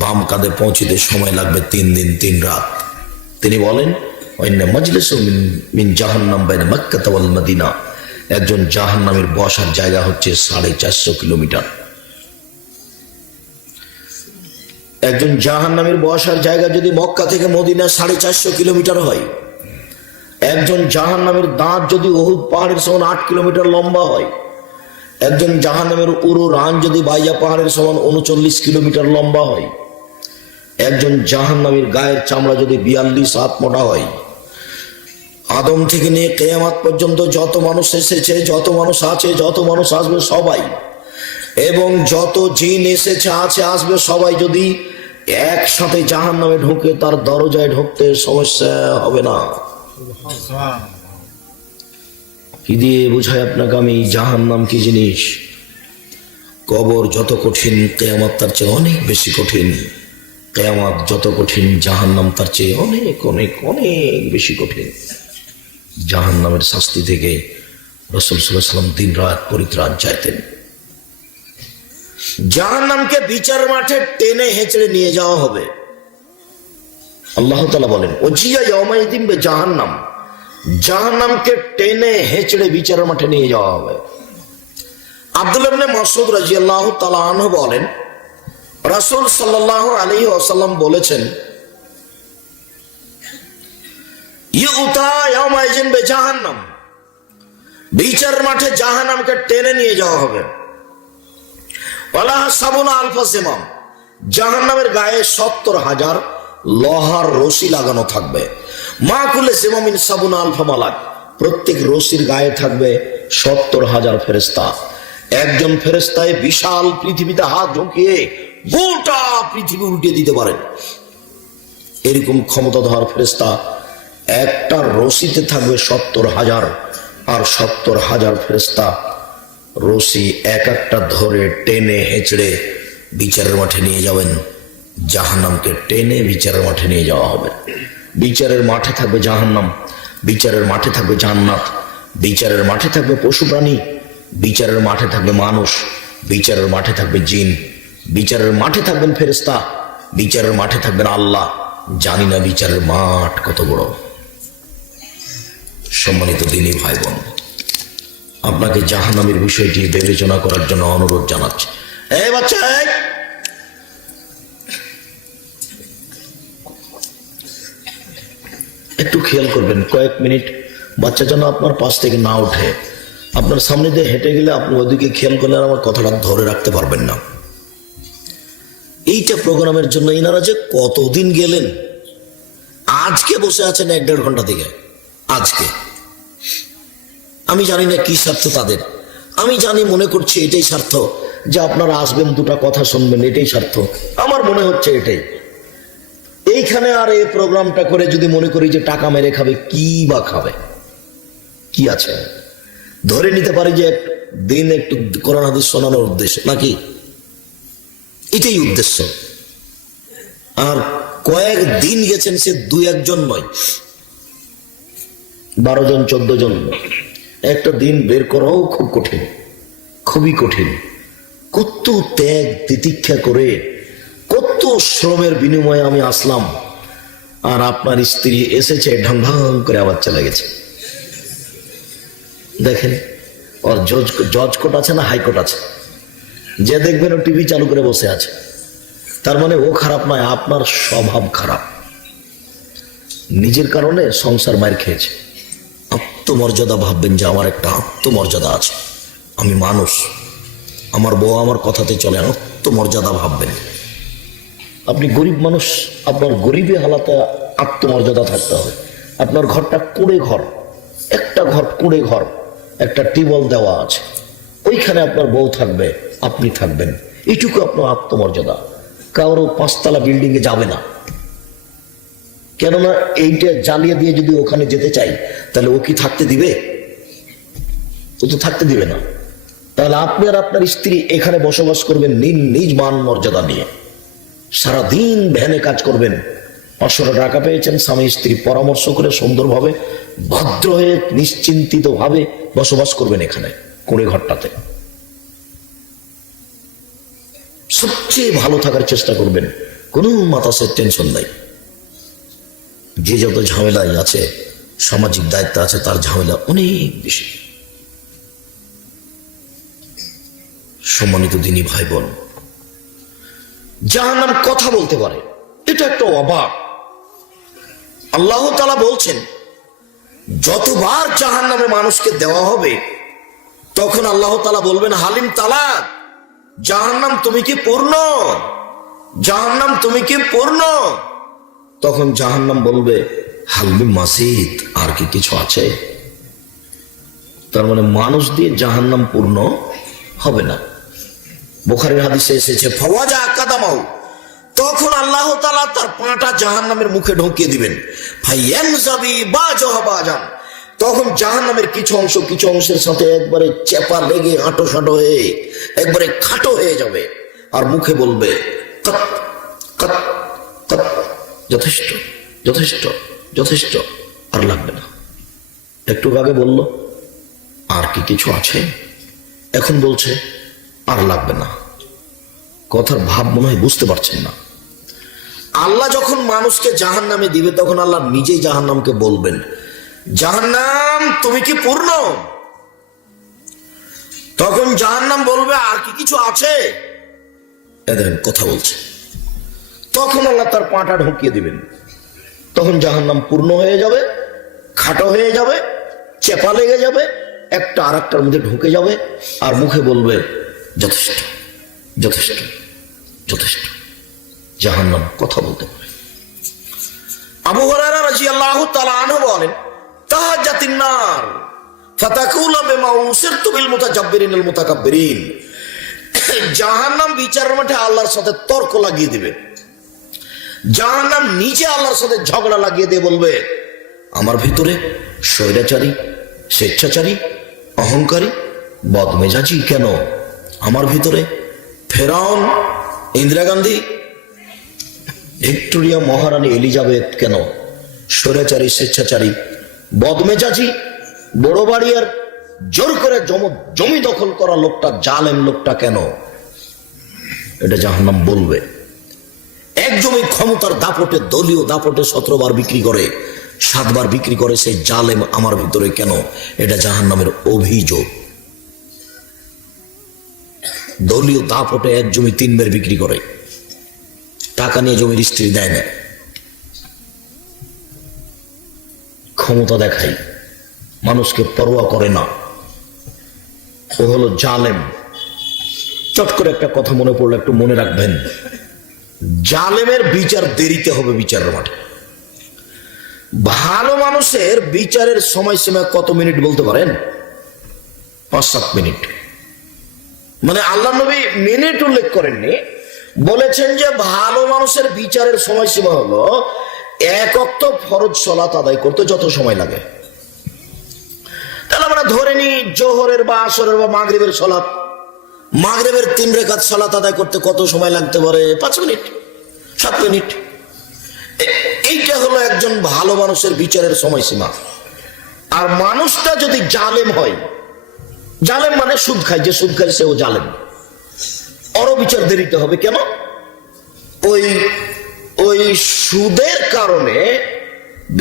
বাম কাঁধে পৌঁছতে সময় লাগবে 3 দিন 3 রাত। তিনি বলেন ওয়াইন্না মাজলিসু মিন জাহান্নাম বাইনা মক্কা ওয়াল মদিনা। একজন জাহান্নামীর বসার জায়গা হচ্ছে 450 কিলোমিটার। একজন জাহান্নামীর বসার জায়গা যদি মক্কা থেকে মদিনা 450 কিলোমিটার হয়, একজন জাহান্নামীর দাঁত যদি উহুদ পাহাড়ের সমান 8 কিলোমিটার লম্বা হয়, একজন জাহান্নামের উরু রান যদি বাইজা পাহাড়ের সমান 39 কিলোমিটার লম্বা হয়, একজন জাহান্নামীর গায়ের চামড়া যদি 42 হাত মোটা হয়, আদম থেকে নিয়ে কিয়ামত পর্যন্ত যত মানুষ এসেছে, যত মানুষ আছে, যত মানুষ আসবে সবাই, এবং যত জিন এসেছে, আছে, আসবে সবাই যদি একসাথে জাহান্নামে ঢুকে, তার দরজায় ঢুকতে সমস্যা হবে না। কি দিয়ে বুঝাই আপনাকে আমি জাহান্নাম কি জিনিস? কবর যত কঠিন, কিয়ামত তার চেয়ে অনেক বেশি কঠিন। কিয়ামত যত কঠিন, জাহান্নাম তার চেয়ে অনেক অনেক অনেক বেশি কঠিন। জাহান্নামের শাস্তি থেকে রাসূল সাল্লাল্লাহু আলাইহি ওয়াসাল্লাম দিন রাত পরিত্রাণ চাইতেন। জাহান্নামকে বিচার মাঠে টেনে হেঁচড়ে নিয়ে যাওয়া হবে। আল্লাহ তাআলা বলেন ওজিয়া ইয়াউমাইযিন বিজাহান্নাম, জাহান্নামকে টেনে হেঁচড়ে বিচার মাঠে নিয়ে যাওয়া হবে। আব্দুল্লাহ ইবনে মাসউদ রাদিয়াল্লাহু তাআলা আনহু বলেন রাসূল সাল্লাল্লাহু আলাইহি ওয়াসাল্লাম বলেছেন ইউতা ইয়াউমাইযিন বিজাহান্নাম, বিচার মাঠে জাহান্নামকে টেনে নিয়ে যাওয়া হবে। ওয়ালা সাবুনা আলফা সিমাম, জাহান্নামের গায়ে 70,000 লোহার রশি লাগানো থাকবে। মা কুল্লি সিমামিন সাবুনা আলফা মালাক, প্রত্যেক রশির গায়ে থাকবে 70,000 ফেরেশতা। একজন ফেরেশতায় বিশাল পৃথিবীতে হাত ঢুকিয়ে গোটা পৃথিবী উল্টে দিতে পারেন, এরকম ক্ষমতাধর ফেরেশতা। একটা রশিতে থাকবে 70,000, আর 70,000 ফেরেশতা রশি এক একটা ধরে টেনে হেঁচড়ে বিচারের মাঠে নিয়ে যাবেন। জাহান্নামকে টেনে বিচারের মাঠে নিয়ে যাওয়া হবে। বিচারের মাঠে থাকবে জাহান্নাম, বিচারের মাঠে থাকবে জান্নাত, বিচারের মাঠে থাকবে পশু প্রাণী, বিচারের মাঠে থাকবে মানুষ, বিচারের মাঠে থাকবে জিন, বিচারের মাঠে থাকবেন ফেরেশতা, বিচারের মাঠে থাকবেন আল্লাহ। জানি না বিচারের মাঠ কত বড়। সম্মানিত দিনী ভাই বোন, আপনাকে জাহান্নামের বিষয়টি বিবেচনা করার জন্য অনুরোধ জানাচ্ছি। এই বাচ্চা, একটু খেয়াল করবেন, কয়েক মিনিট বাচ্চা যেন আপনার পাশ থেকে না ওঠে। আপনার সামনে দিয়ে হেঁটে গেলে আপনি ওইদিকে খেয়াল করলে আর আমার কথাটা ধরে রাখতে পারবেন না। এইটা প্রোগ্রামের জন্য ইনারা যে কতদিন গেলেন, আজকে বসে আছেন 1-1.5 ঘন্টা থেকে। আজকে আমি জানি না কি স্বার্থ তাদের, আমি জানি মনে করছি এটাই স্বার্থ যে আপনারা আসবেন, দুটা কথা শুনবেন, এটাই স্বার্থ। আমার মনে হচ্ছে এটাই। এইখানে আর এই প্রোগ্রামটা করে যদি মনে করি যে টাকা মেরে খাবে, কি বা খাবে, কি আছে? ধরে নিতে পারি যে দিন একটু কোরআন হাদিস শোনানোর উদ্দেশ্য, নাকি এটাই উদ্দেশ্য। আর কয়েক দিন গেছেন, সে 2-1 জন নয়, 12 জন 14 জন। একটা দিন বের করাও খুব কঠিন, খুবই কঠিন। কত ত্যাগ তিতিক্ষা করে, কত শ্রমের বিনিময়ে আমি আসলাম, আর আপনার স্ত্রী এসেছে ঢং ঢং করে আবার চলে গেছে। দেখেন, ওর জজ কোর্ট আছে না হাইকোর্ট আছে, যে দেখবেন ও টিভি চালু করে বসে আছে। তার মানে ও খারাপ নয়, আপনার স্বভাব খারাপ। নিজের কারণে সংসার মার খেয়েছে। আত্মমর্যাদা ভাববেন যে আমার একটা আত্মমর্যাদা আছে, আমি মানুষ, আমার বউ আমার কথাতে চলে, আত্মমর্যাদা ভাববেন। আপনি গরিব মানুষ, আপনার গরিবী হালাতে আত্মমর্যাদা থাকতে হবে। আপনার ঘরটা কুঁড়ে ঘর, একটা ঘর কুঁড়ে ঘর, একটা টিউবওয়েল দেওয়া আছে, ওইখানে আপনার বউ থাকবে, আপনি থাকবেন, এইটুকু আপনার আত্মমর্যাদা। কারো 5 তলা বিল্ডিং এ যাবে না, কেননা এইটা জ্বালিয়ে দিয়ে যদি ওখানে যেতে চাই, তাহলে ও কি থাকতে দিবে? ও তো থাকতে দিবে না। তাহলে আপনি আর আপনার স্ত্রী এখানে বসবাস করবেন নিজ মান মর্যাদা নিয়ে, সারাদিন ভ্যানে কাজ করবেন, 500 টাকা পেয়েছেন, স্বামী স্ত্রী পরামর্শ করে সুন্দরভাবে ভদ্র হয়ে নিশ্চিন্তিত ভাবে বসবাস করবেন এখানে কুঁড়ে ঘরটাতে। সবচেয়ে ভালো থাকার চেষ্টা করবেন, কোনো মাতাসের টেনশন নাই। যে যত ঝামেলাই আছে, সামাজিক দায়িত্ব আছে, তার ঝামেলা অনেক বেশি। সম্মানিত দিনী ভাই বোন, জাহান্নাম কথা বলতে পারে, এটা একটা অবাক। আল্লাহ তাআলা বলছেন, যতবার জাহান্নামে মানুষকে দেওয়া হবে, তখন আল্লাহ তাআলা বলবেন, হালিম তালাক, জাহান্নাম তুমি কি পূর্ণ? জাহান্নাম তুমি কি পূর্ণ? তখন জাহান্নাম বলবে, হালমি মাসিদ, আর কি কিছু আছে? তার মানে মানুষ দিয়ে জাহান্নাম পূর্ণ হবে না। বুখারীর হাদিসে এসেছে, ফাওয়াজা কাদামাউ, তখন আল্লাহ তাআলা তার পাটা জাহান্নামের মুখে ঢুকিয়ে দিবেন। ফায়ানজাবি বাজাহা বাজান, তখন জাহান্নামের কিছু অংশের সাথে একবারে চেপা লেগে আঁটো হয়ে একবারে খাটো হয়ে যাবে, আর মুখে বলবে, কত কত কত, যথেষ্ট যথেষ্ট যথেষ্ট, আর লাগবে না। একটু আগে বলল আর কি কিছু আছে, এখন বলছে আর লাগবে না। কথার ভাব মনে হয় বুঝতে পারছেন না। আল্লাহ যখন মানুষকে জাহান্নামে দিবে, তখন আল্লাহ নিজেই জাহান্নামকে বলবেন, জাহান্নাম তুমি কি পূর্ণ? তখন জাহান্নাম বলবে, আর কি কিছু আছে? দেখেন কথা বলছে। তখন আল্লাহ তার পাটা ঢুকিয়ে দিবেন, তখন জাহান্নাম পূর্ণ হয়ে যাবে, খাটো হয়ে যাবে, চেপা লেগে যাবে, একটা আর একটার মধ্যে ঢুকে যাবে, আর মুখে বলবে, যথেষ্ট যথেষ্ট যথেষ্ট। জাহান্নাম কথা বলতে পারে। আবু হুরায়রা রাদিয়াল্লাহু তাআলা আনহু বলেন, তাহাজ্জাতিন নার ফাতাকুলু বিমা উসিরতু বিল মুতাজাব্বিরিনাল মুতাকাব্বিরিন, জাহান্নাম বিচারের মাঠে আল্লাহর সাথে তর্ক লাগিয়ে দিবে। জাহান্নাম নিজে আল্লাহর সাথে ঝগড়া লাগিয়ে দিয়ে বলবে, আমার ভিতরে স্বৈরাচারী, স্বেচ্ছাচারী, অহংকারী, বদমেজাজি কেন? আমার ভিতরে ফেরাউন, ইন্দিরা গান্ধী, ভিক্টোরিয়া মহারানী এলিজাবেথ কেন? স্বৈরাচারী, স্বেচ্ছাচারী, বদমেজাজি, বড় বাড়িয়ার জোর করে জমি দখল করা লোকটা, জালেম লোকটা কেন? এটা জাহান্নাম বলবে। এক জমি ক্ষমতার দাপটে, দলীয় দাপটে 17 বার বিক্রি করে, 7 বার বিক্রি করে সেই জালেম আমার ভিতরে কেন? এটা জাহান্নামের অভিযোগ। দলীয় দাপটে এক জমি 3 বার বিক্রি করে, টাকা নিয়ে জমির স্ত্রী দেয় না, ক্ষমতা দেখাই, মানুষকে পরোয়া করে না, ও হলো জালেম। চট করে একটা কথা মনে পড়লো, একটু মনে রাখবেন, জালেমের বিচার দেরিতে হবে বিচারের মাঠে। ভালো মানুষের বিচারের সময়সীমা কত মিনিট বলতে পারেন? 5-7 মিনিট। মানে আল্লাহ নবী মিনিট উল্লেখ করেননি, বলেছেন যে ভালো মানুষের বিচারের সময়সীমা হলো 1 ওয়াক্ত ফরজ সালাত আদায় করতে যত সময় লাগে। তাহলে আমরা ধরে নিই জোহরের বা আসরের বা মাগরিবের সালাত, মাগরিবের 3 রাকাত সালাত আদায় করতে কত সময় লাগতে পারে? 5 মিনিট, 7 মিনিট। এইটা হলো একজন ভালো মানুষের বিচারের সময়সীমা। আর মানুষটা যদি জালেম হয়, জালেম মানে সুদ খায়, যে সুদ খায় সেও জালেম, ওরও বিচার দেরিতে হবে। কেন? ওই সুদের কারণে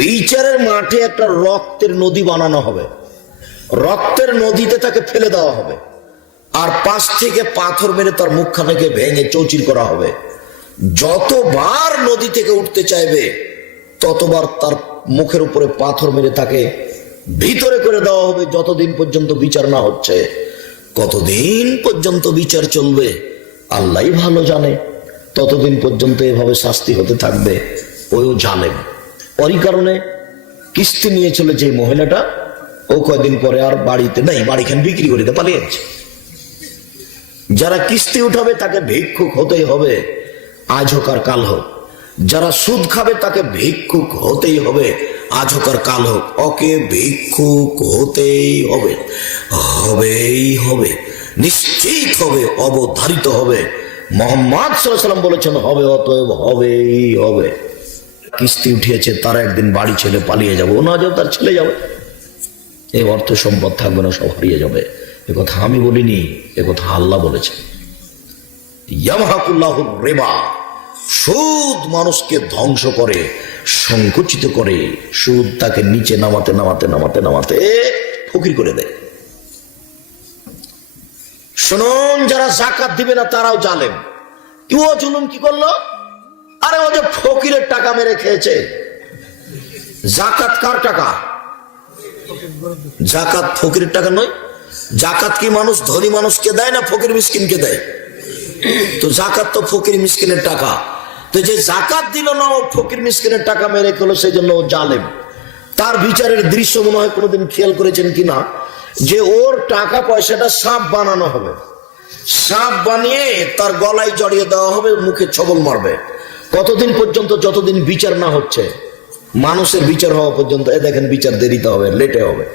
বিচারের মাঠে একটা রক্তের নদী বানানো হবে, রক্তের নদীতে তাকে ফেলে দেওয়া হবে, আর পাশ থেকে পাথর মেরে তার মুখখানাকে ভেঙে চৌচির করা হবে। যতবার নদী থেকে উঠতে চাইবে ততবার তার মুখের উপরে পাথর মেরে তাকে ভিতরে করে দেওয়া হবে, যতদিন পর্যন্ত বিচার না হচ্ছে। কতদিন পর্যন্ত বিচার চলবে আল্লাহই ভালো জানে, ততদিন পর্যন্ত এভাবে শাস্তি হতে থাকবে। ওইও জালেম। ওই কারণে কিস্তি নিয়ে চলে যে মহিলাটা, ও কয়দিন পরে আর বাড়িতে নাই, বাড়িখান বিক্রি করে পালিয়ে যাচ্ছে। যারা কিস্তি উঠাবে তাকে ভিক্ষুক হতেই হবে, আজ হোক আর কাল হোক। যারা সুদ খাবে তাকে ভিক্ষুক হতেই হবে, আজ হোক আর কাল হোক। ওকে ভিক্ষুক হতেই হবে, হবেই হবে, নিশ্চিত হবে, অবধারিত হবে। মুহাম্মদ সাল্লাল্লাহু আলাইহি ওয়াসাল্লাম বলেছেন হবে, অতএব হবেই হবে। কিস্তি উঠিয়েছে, তারা একদিন বাড়ি ছেড়ে পালিয়ে যাবে, ও না যাবে তার ছেলে যাবে, এই অর্থ সম্পদ থাকবে না, সব হারিয়ে যাবে। এ কথা আমি বলিনি, এ কথা আল্লাহ বলেছেন। ইয়ামহাকুল্লাহুর রিবা, সুদ মানুষকে ধ্বংস করে, সংকুচিত করে। সুদ তাকে নিচে নামাতে নামাতে নামাতে নামাতে ফকির করে দেয়। শুনুন, যারা যাকাত দিবে না তারাও জালেম। কি ও জুলুম কি করলো? আরে ও যে ফকিরের টাকা মেরে খেয়েছে। যাকাত কার টাকা? যাকাত ফকিরের টাকা নয়। যাকাত কি মানুষ ধনী মানুষকে দেয় না ফকির মিসকিনকে দেয়? তো যাকাত তো ফকির মিসকিনের টাকা। তো যে যাকাত দিল না, ও ফকির মিসকিনের টাকা মেরে খেলো, সেই জন্য ও জালেম। তার বিচারের দৃশ্য মনে হয় কোনোদিন খেয়াল করেছেন কিনা, যে ওর টাকা পয়সাটা সাপ বানানো হবে, সাপ বানিয়ে তার গলায় জড়িয়ে দেওয়া হবে, মুখে ছবল মারবে। কতদিন পর্যন্ত? যতদিন বিচার না হচ্ছে, মানুষের বিচার হওয়া পর্যন্ত। এ দেখেন, বিচার দেরিতে হবে, লেটে হবে।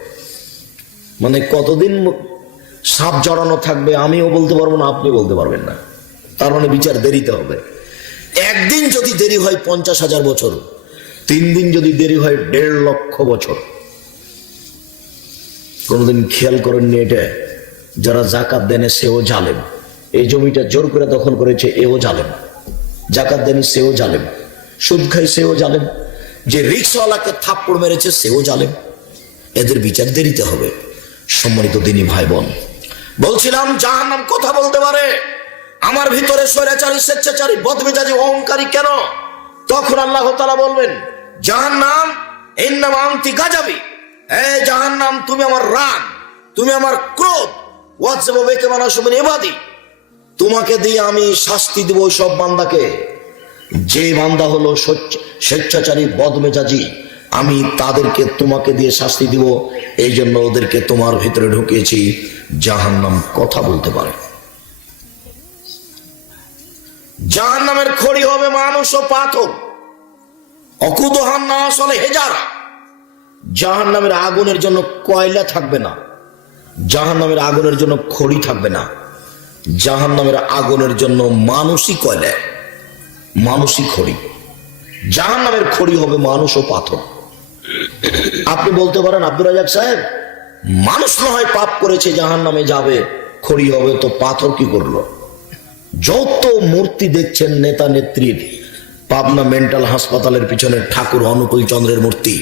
মানে কতদিন সাপ জড়ানো থাকবে আমিও বলতে পারবো না, আপনি বলতে পারবেন না। তার মানে বিচার দেরিতে হবে। একদিন যদি দেরি হয় 50,000 বছর, 3 দিন যদি দেরি হয় 1.5 লক্ষ বছর। কোনদিন খেয়াল করেননি এটা? যারা যাকাত দেনে সেও জালেম। এই জমিটা জোর করে দখল করেছে, এও জালেম। যাকাত দেনে সেও জালেম। সুদ খাই সেও জালেম। যে রিক্সাওয়ালাকে থাপ্পড় মেরেছে সেও জালেম। এদের বিচার দেরিতে হবে। সম্মানিত দিনী ভাই বোন, বলছিলাম জাহান্নাম কথা বলতে পারে। আমার ভিতরে স্বৈরাচারী, স্বেচ্ছাচারী, বদমেজাজি, অহংকারী কেন? তখন আল্লাহ তাআলা বলবেন, জাহান্নাম ইন্নামা আনতি গাজাবি, হে জাহান্নাম তুমি আমার রাগ, তুমি আমার ক্রোধ, ওয়াজব বিকা মানাসু মিন ইবাদি, তোমাকে দিয়ে আমি শাস্তি দেব ওই সব বান্দাকে যে বান্দা হলো স্বেচ্ছাচারী, বদমেজাজি। আমি তাদেরকে তোমাকে দিয়ে শাস্তি দিব, এই জন্য ওদেরকে তোমার ভিতরে ঢুকিয়েছি। জাহান্নাম কথা বলতে পারে। জাহান্নামের খড়ি হবে মানুষ ও পাথর। অকুদহান না আসলে হেজারা। জাহান্নামের আগুনের জন্য কয়লা থাকবে না, জাহান্নামের আগুনের জন্য খড়ি থাকবে না। জাহান্নামের আগুনের জন্য মানুষই কয়লা, মানুষই খড়ি। জাহান্নামের খড়ি হবে মানুষ ও পাথর। আপনি বলতে পারেন, আব্দুর রাজ্জাক সাহেব, মানুষ না হয় পাপ করেছে, জাহান্নামে যাবে, খড়ি হবে তো পাথর কি করলো? যত মূর্তি দেখছেন নেতা নেত্রীর, পাবনা মেন্টাল হাসপাতালের পিছনে ঠাকুর অনুকূল চন্দ্রের মূর্তি,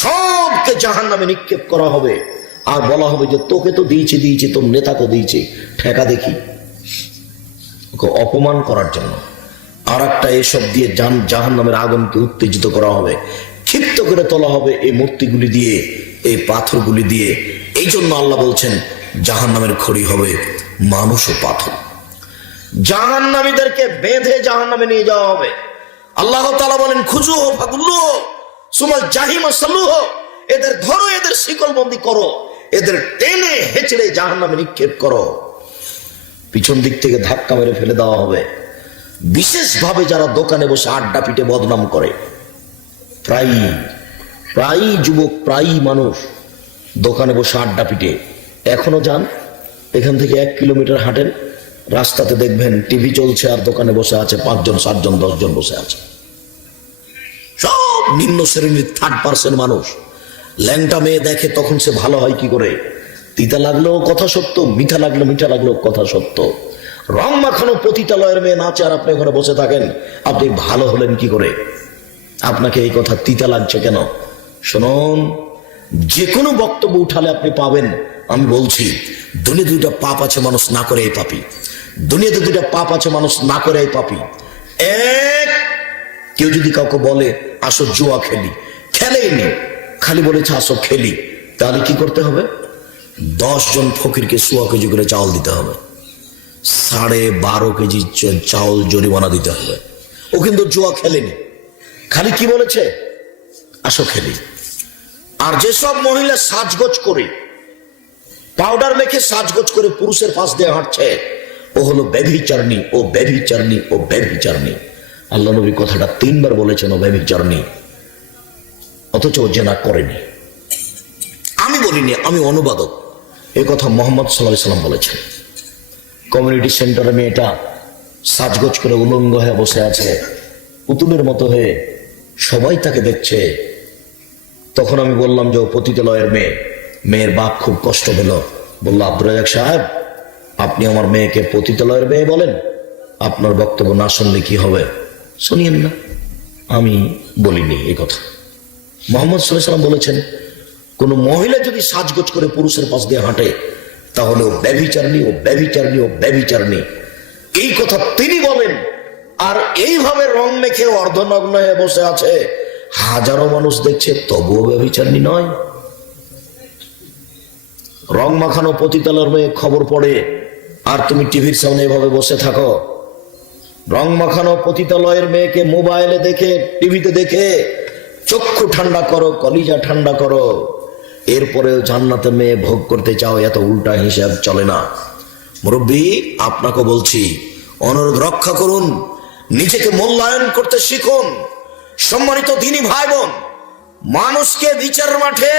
সবকে জাহান্নামে নিক্ষেপ করা হবে। আর বলা হবে যে তোকে তো দিয়েছি দিয়েছি, তোর নেতাকে দিয়েছি, ঠেকা দেখি। ওকে অপমান করার জন্য আর একটা এসব দিয়ে জাহান্নামের আগুনকে উত্তেজিত করা হবে, ক্ষিপ্ত করে তোলা হবে এই মূর্তিগুলি দিয়ে, এই পাথরগুলি দিয়ে। এই জন্য আল্লাহ বলছেন জাহান্নামের খড়ি হবে মানুষ ও পাথর। জাহান্নামীদেরকে বেঁধে জাহান্নামে নিয়ে যাওয়া হবে। আল্লাহ তাআলা বলেন, খুজুহু ফাগুল্লুহু সুমাল জাহিমা সাল্লুহু, এদের ধরো, এদের শিকলবন্দি করো, এদের টেনে হেঁচড়ে জাহান্নামে নিক্ষেপ করো। পিছন দিক থেকে ধাক্কা মেরে ফেলে দেওয়া হবে। বিশেষভাবে যারা দোকানে বসে আড্ডা পিটে বদনাম করে, প্রায়ই যুবক, প্রায়ই মানুষ দোকানে বসে আড্ডা পিটে, এখনো যান, এখান থেকে 1 কিলোমিটার হাঁটেন, রাস্তাতে দেখবেন টিভি চলছে আর দোকানে বসে আছে 5 জন 7 জন 10 জন বসে আছে। সব নিম্ন শ্রেণীর 3rd-person মানুষ। ল্যাংটা মেয়ে দেখে তখন সে ভালো হয় কি করে? তিতা লাগলেও কথা সত্য, মিঠা লাগলেও কথা সত্য। রং মাখানো পতিতালয়ের মেয়ে নাচে আর আপনি ওখানে বসে থাকেন, আপনি ভালো হলেন কি করে? আপনাকে এই কথা তিতা লাগছে কেন? শুনুন, যে কোনো বক্তব্য উঠালে আপনি পাবেন, আমি বলছি দুনিয়াতে 2টা পাপ আছে মানুষ না করে এই পাপী। দুনিয়াতে 2টা পাপ আছে মানুষ না করে এই পাপী। এক, কেউ যদি কাউকে বলে আসো জুয়া খেলি, খেলেই নি, খালি বলেছে আসো খেলি, তাহলে কি করতে হবে? 10 জন ফকিরকে 100 কেজি করে চাউল দিতে হবে, 12.5 কেজি চাউল জরিমানা দিতে হবে। ও কিন্তু জুয়া খেলেনি, খালি কি বলেছে? আসো খেলি। আর যেসব মহিলা সাজগোজ করে, পাউডার মেখে সাজগোজ করে পুরুষের পাশ দিয়ে হাঁটছে, ও হলো ব্যভিচারিণী, ও ব্যভিচারিণী, ও ব্যভিচারিণী। আল্লাহ নবী কথাটা 3 বার বলেছেন, ও ব্যভিচারিণী, অথচ ও জেনা করেনি। আমি বলিনি, আমি অনুবাদক। এই কথা মুহাম্মদ সাল্লাল্লাহু আলাইহি সাল্লাম বলেছেন। কমিউনিটি সেন্টারে মেয়েটা সাজগোজ করে উলঙ্গ হয়ে বসে আছে, পুতুলের মতো হয়ে, সবাই তাকে দেখছে। তখন আমি বললাম যে ও পতিতালয়ের মেয়ে। মেয়ের বাপ খুব কষ্ট পেল, বলল আব্দুর রাজ্জাক সাহেব, আপনি আমার মেয়েকে পতিতালয়ের মেয়ে বলেন? আপনার বক্তব্য না শুনলে কি হবে? শুনিয়েন না। আমি বলিনি এই কথা। মুহাম্মদ সাল্লাল্লাহু আলাইহি সাল্লাম বলেছেন, কোন মহিলা যদি সাজগোজ করে পুরুষের পাশ দিয়ে হাঁটে, তাহলে ও ব্যভিচারিণী, ও ব্যভিচারিণী, ও ব্যভিচারিণী। এই কথা তিনি বলেন। আর এইভাবে রং মেখে অর্ধনগ্ন হয়ে বসে আছে, হাজারো মানুষ দেখছে, তবুও ব্যভিচারিণী নয়। রং মাখানো পতিতালয়ের মেয়ে খবর পড়ে, আর তুমি টিভির সামনে এভাবে বসে থাকো। রং মাখানো পতিতালয়ের মেয়েকে মোবাইলে দেখে, টিভিতে দেখে চক্ষু ঠান্ডা করো, কলিজা ঠান্ডা করো। এরপরেও জান্নাতের মেয়ে ভোগ করতে চাও, এত উল্টা হিসাব চলে না। মুরব্বী, আপনাকে বলছি, অনুরোধ রক্ষা করুন, নিজেকে মূল্যায়ন করতে শিখুন। সম্মানিত দিনী ভাই বোন, মানুষকে বিচার মাঠে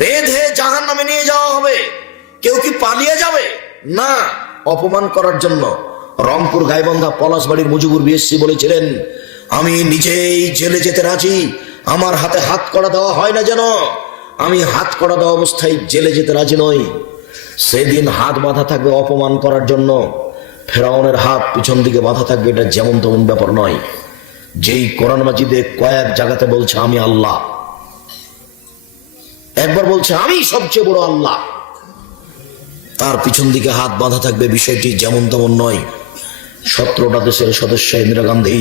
বেঁধে জাহান্নামে নিয়ে যাওয়া হবে। কেউ কি পালিয়ে যাবে? না, অপমান করার জন্য। রংপুর গাইবান্ধা পলাশবাড়ির মুজিবুর বিএসসি বলেছিলেন, আমি নিজেই জেলে যেতে রাজি, আমার হাতে হাত কড়া দেওয়া হয় না যেন। আমি হাত কড়া দেওয়া অবস্থায় জেলে যেতে রাজি নই। সেদিন হাত বাঁধা থাকবে অপমান করার জন্য। ফেরাউনের হাত পিছন দিকে বাঁধা থাকবে, এটা যেমন তেমন ব্যাপার নয়। যেই কোরআন মাজিদে কয়েক জায়গাতে বলছে আমি আল্লাহ, একবার বলছে আমি সবচেয়ে বড় আল্লাহ, তার পিছন দিকে হাত বাঁধা থাকবে, বিষয়টি যেমন তেমন নয়। 17টা দেশের সদস্য ইন্দিরা গান্ধী,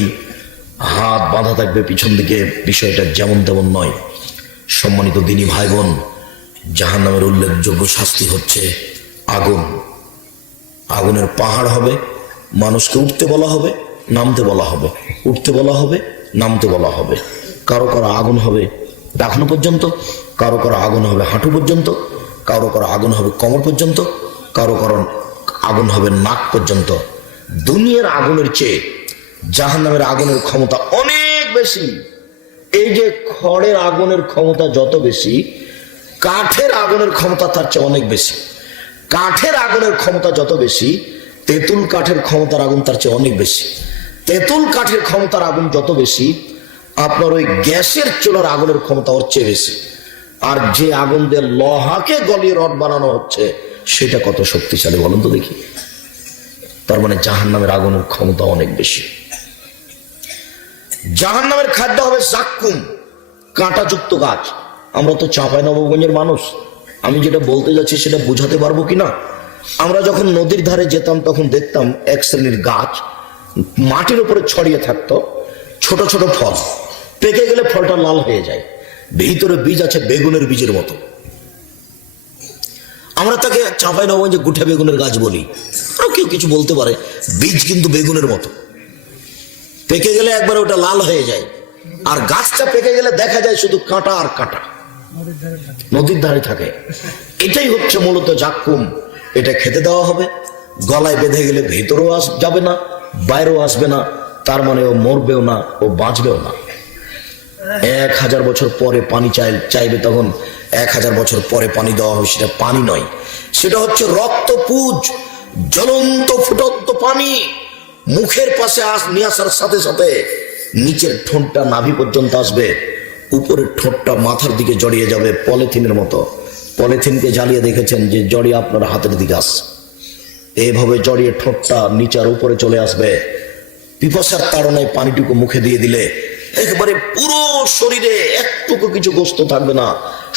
হাত বাঁধা থাকবে পিছন দিকে, বিষয়টা যেমন তেমন নয়। সম্মানিত দিনী ভাই বোন, জাহান্নামের উল্লেখযোগ্য শাস্তি হচ্ছে আগুন। আগুনের পাহাড় হবে, মানুষকে উঠতে বলা হবে, নামতে বলা হবে, উঠতে বলা হবে, নামতে বলা হবে। কারো কারো আগুন হবে টাকনো পর্যন্ত, কারো কারো আগুন হবে হাঁটু পর্যন্ত, কারো কারো আগুন হবে কোমর পর্যন্ত, কারো কারো আগুন হবে নাক পর্যন্ত। দুনিয়ার আগুনের চেয়ে জাহান্নামের আগুনের ক্ষমতা অনেক বেশি। এই যে খড়ের আগুনের ক্ষমতা যত বেশি, কাঠের আগুনের ক্ষমতা তার চেয়ে অনেক বেশি। কাঠের আগুনের ক্ষমতা যত বেশি, তেঁতুল কাঠের ক্ষমতার আগুন তার চেয়ে অনেক বেশি। তেঁতুল কাঠের ক্ষমতার আগুন যত বেশি, আপনার ওই গ্যাসের চুলার আগুনের ক্ষমতা ওর চেয়ে বেশি। আর যে আগুন দিয়ে লোহাকে গলিয়ে রড বানানো হচ্ছে, সেটা কত শক্তিশালী বলুন তো দেখি। তার মানে জাহান্নামের আগুনের ক্ষমতা অনেক বেশি। জাহান্নামের খাদ্য হবে জাক্কুম, কাঁটাযুক্ত গাছ। আমরা তো চাঁপাইনবাবগঞ্জের মানুষ, আমি যেটা বলতে যাচ্ছি সেটা বুঝাতে পারবো কিনা। আমরা যখন নদীর ধারে যেতাম, তখন দেখতাম এক শ্রেণীর গাছ মাটির উপরে ছড়িয়ে থাকতো, ছোট ছোট ফল, পেকে গেলে ফলটা লাল হয়ে যায়, ভিতরে বীজ আছে বেগুনের বীজের মতো। আমরা তাকে চাঁপাইনবাবগঞ্জে গুঠে বেগুনের গাছ বলি। আরো কেউ কিছু বলতে পারে, বীজ কিন্তু বেগুনের মতো, পেকে গেলে একবার ওটা লাল হয়ে যায়। আর গাছটা পেকে গেলে দেখা যায় শুধু কাঁটা আর কাঁটা। নদীর ধারে থাকে। এটাই হচ্ছে মূলত জাক্কুম। এটা খেতে দেওয়া হবে, গলায় বেঁধে গেলে ভেতরেও যাবে না, বাইরেও আসবে না, তার মানে ও মরবেও না, ও বাঁচবেও না। 1000 বছর পরে পানি চাইবে, তখন 1000 বছর পরে পানি দেওয়া হবে। সেটা পানি নয়, সেটা হচ্ছে রক্তপুঞ্জ, জ্বলন্ত ফুটন্ত পানি। মুখের পাশে নিয়ে আসার সাথে সাথে নিচের ঠোঁটটা নাভি পর্যন্ত আসবে, উপরের ঠোঁটটা মাথার দিকে জড়িয়ে যাবে পলিথিনের মতো। পলিথিনকে জ্বালিয়ে দেখেছেন যে জড়িয়ে আপনার হাতের দিকে আসছে, এইভাবে জড়িয়ে ঠোঁটটা নিচার উপরে চলে আসবে। পিপাসার তাড়নায় পানিটুকু মুখে দিয়ে দিলে একেবারে পুরো শরীরে একটুকু কিছু গোস্ত থাকবে না,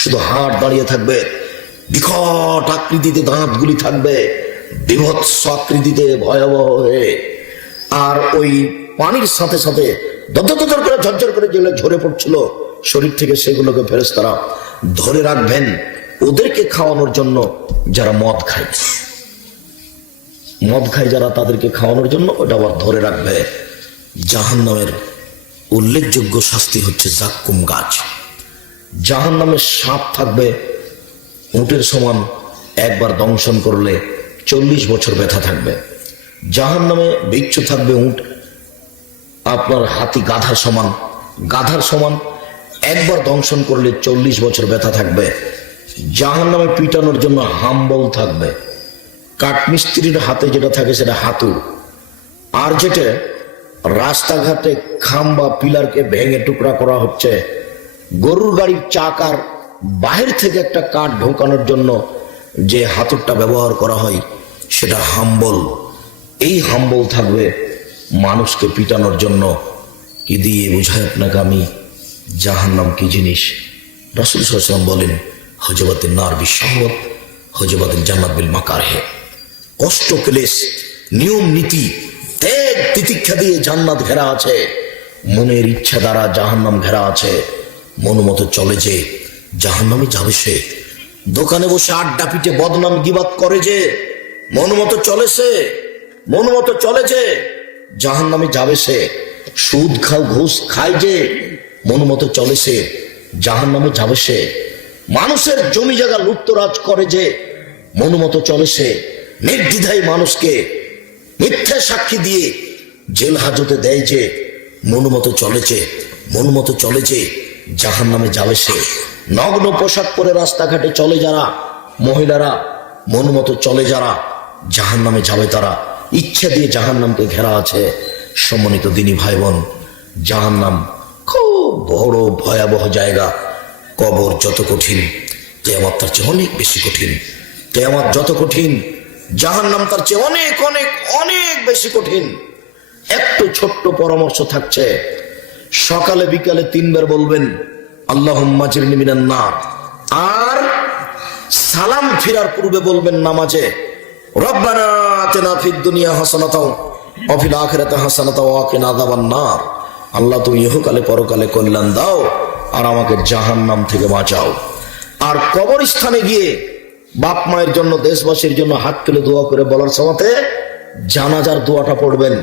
শুধু হাড় দাঁড়িয়ে থাকবে। বিকট আকৃতিতে দাঁতগুলি থাকবে, বিভৎস আকৃতিতে ভয়াবহ হয়ে। আর ওই পানির সাথে সাথে দরদর করে ঝরঝর করে যেগুলো ঝরে পড়ছিল শরীর থেকে, সেগুলোকে ফেরেশতারা ধরে রাখবেন ওদেরকে খাওয়ানোর জন্য। যারা মদ খায় যারা, তাদেরকে খাওয়ানোর জন্য ওটা আবার ধরে রাখবে। জাহান্নামের উল্লেখযোগ্য শাস্তি হচ্ছে জাক্কুম গাছ। জাহান্নামের সাপ থাকবে উটের সমান, একবার দংশন করলে 40 বছর ব্যথা থাকবে। জাহান্নামে বিচ্ছু থাকবে উট আপনার হাতি গাধার সমান, একবার দংশন করলে 40 বছর ব্যথা থাকবে। জাহান্নামে পিটানোর জন্য হাম্বল থাকবে। কাঠমিস্ত্রির হাতে যেটা থাকে সেটা হাতুড়। আর যেটা রাস্তাঘাটে খাম্বা পিলারকে ভেঙে টুকরা করা হচ্ছে, গরুর গাড়ির চাকার বাহির থেকে একটা কাঠ ঢোকানোর জন্য যে হাতুড়টা ব্যবহার করা হয় সেটা হাম্বল। এই হাম্বল থাকবে মানুষকে পিটানোর জন্য। কি দিয়ে বুঝায় আপনাকে আমি জাহান্নাম কি জিনিস? রাসূল সাল্লাল্লাহু আলাইহি ওয়াসাল্লাম বলেন, হজবাতিন নার বিশাওয়াত, হজবাতিল জান্নাত বিল মাকারিহ। কষ্ট, ক্লেশ, নিয়ম নীতি, ত্যাগ তিতিক্ষা দিয়ে জান্নাত ঘেরা আছে, মনের ইচ্ছা দ্বারা জাহান্নাম ঘেরা আছে। মন মতো চলে যে জাহান্নামে যাবে সে। দোকানে বসে আড্ডা পিটে বদনাম গিবাত করে যে মন মতো চলে যে জাহান্নামে যাবে সে। সুদ ঘুষ খায় যে মন মতো চলে সে জাহান্নামে যাবে সে। মানুষের জমি জায়গা লুপ্তরাজ করে যে মন মতো চলে সে। নির্দ্বিধায় মানুষকে মিথ্যা সাক্ষী দিয়ে জেল হাজতে দেয় যে মন মতো চলে যে জাহান্নামে যাবে সে। নগ্ন পোশাক পরে রাস্তাঘাটে চলে যারা মহিলারা, মন মতো চলে যারা, জাহান্নামে যাবে তারা। ইচ্ছা দিয়ে জাহান্নামকে ঘেরা আছে। সম্মানিত দিনী ভাই বোন, জাহান্নাম খুব বড় ভয়াবহ জায়গা। কবর যত কঠিন, কিয়ামত তার চেয়ে অনেক বেশি কঠিন। কিয়ামত যত কঠিন, জাহান্নাম তার চেয়ে অনেক অনেক অনেক বেশি কঠিন। একটু ছোট্ট পরামর্শ থাকছে, সকালে বিকালে 3 বার বলবেন আল্লাহুম্মা জিরনি মিনান নার। আর সালাম ফিরার পূর্বে বলবেন নামাজে, রব্বানা আতিনা ফিদ দুনিয়া হাসানাতাও ওয়া ফিল আখিরাতি হাসানাতাও ওয়া কিনা আযাবান নার। আল্লাহ তুমি ইহকালে পরকালে কল্যাণ দাও আর আমাকে জাহান্নাম থেকে বাঁচাও। আর কবরস্থানে গিয়ে বাপ মায়ের জন্য, দেশবাসীর জন্য হাত তুলে দোয়া করে বলার সময়তে জানাজার দোয়াটা পড়বেন।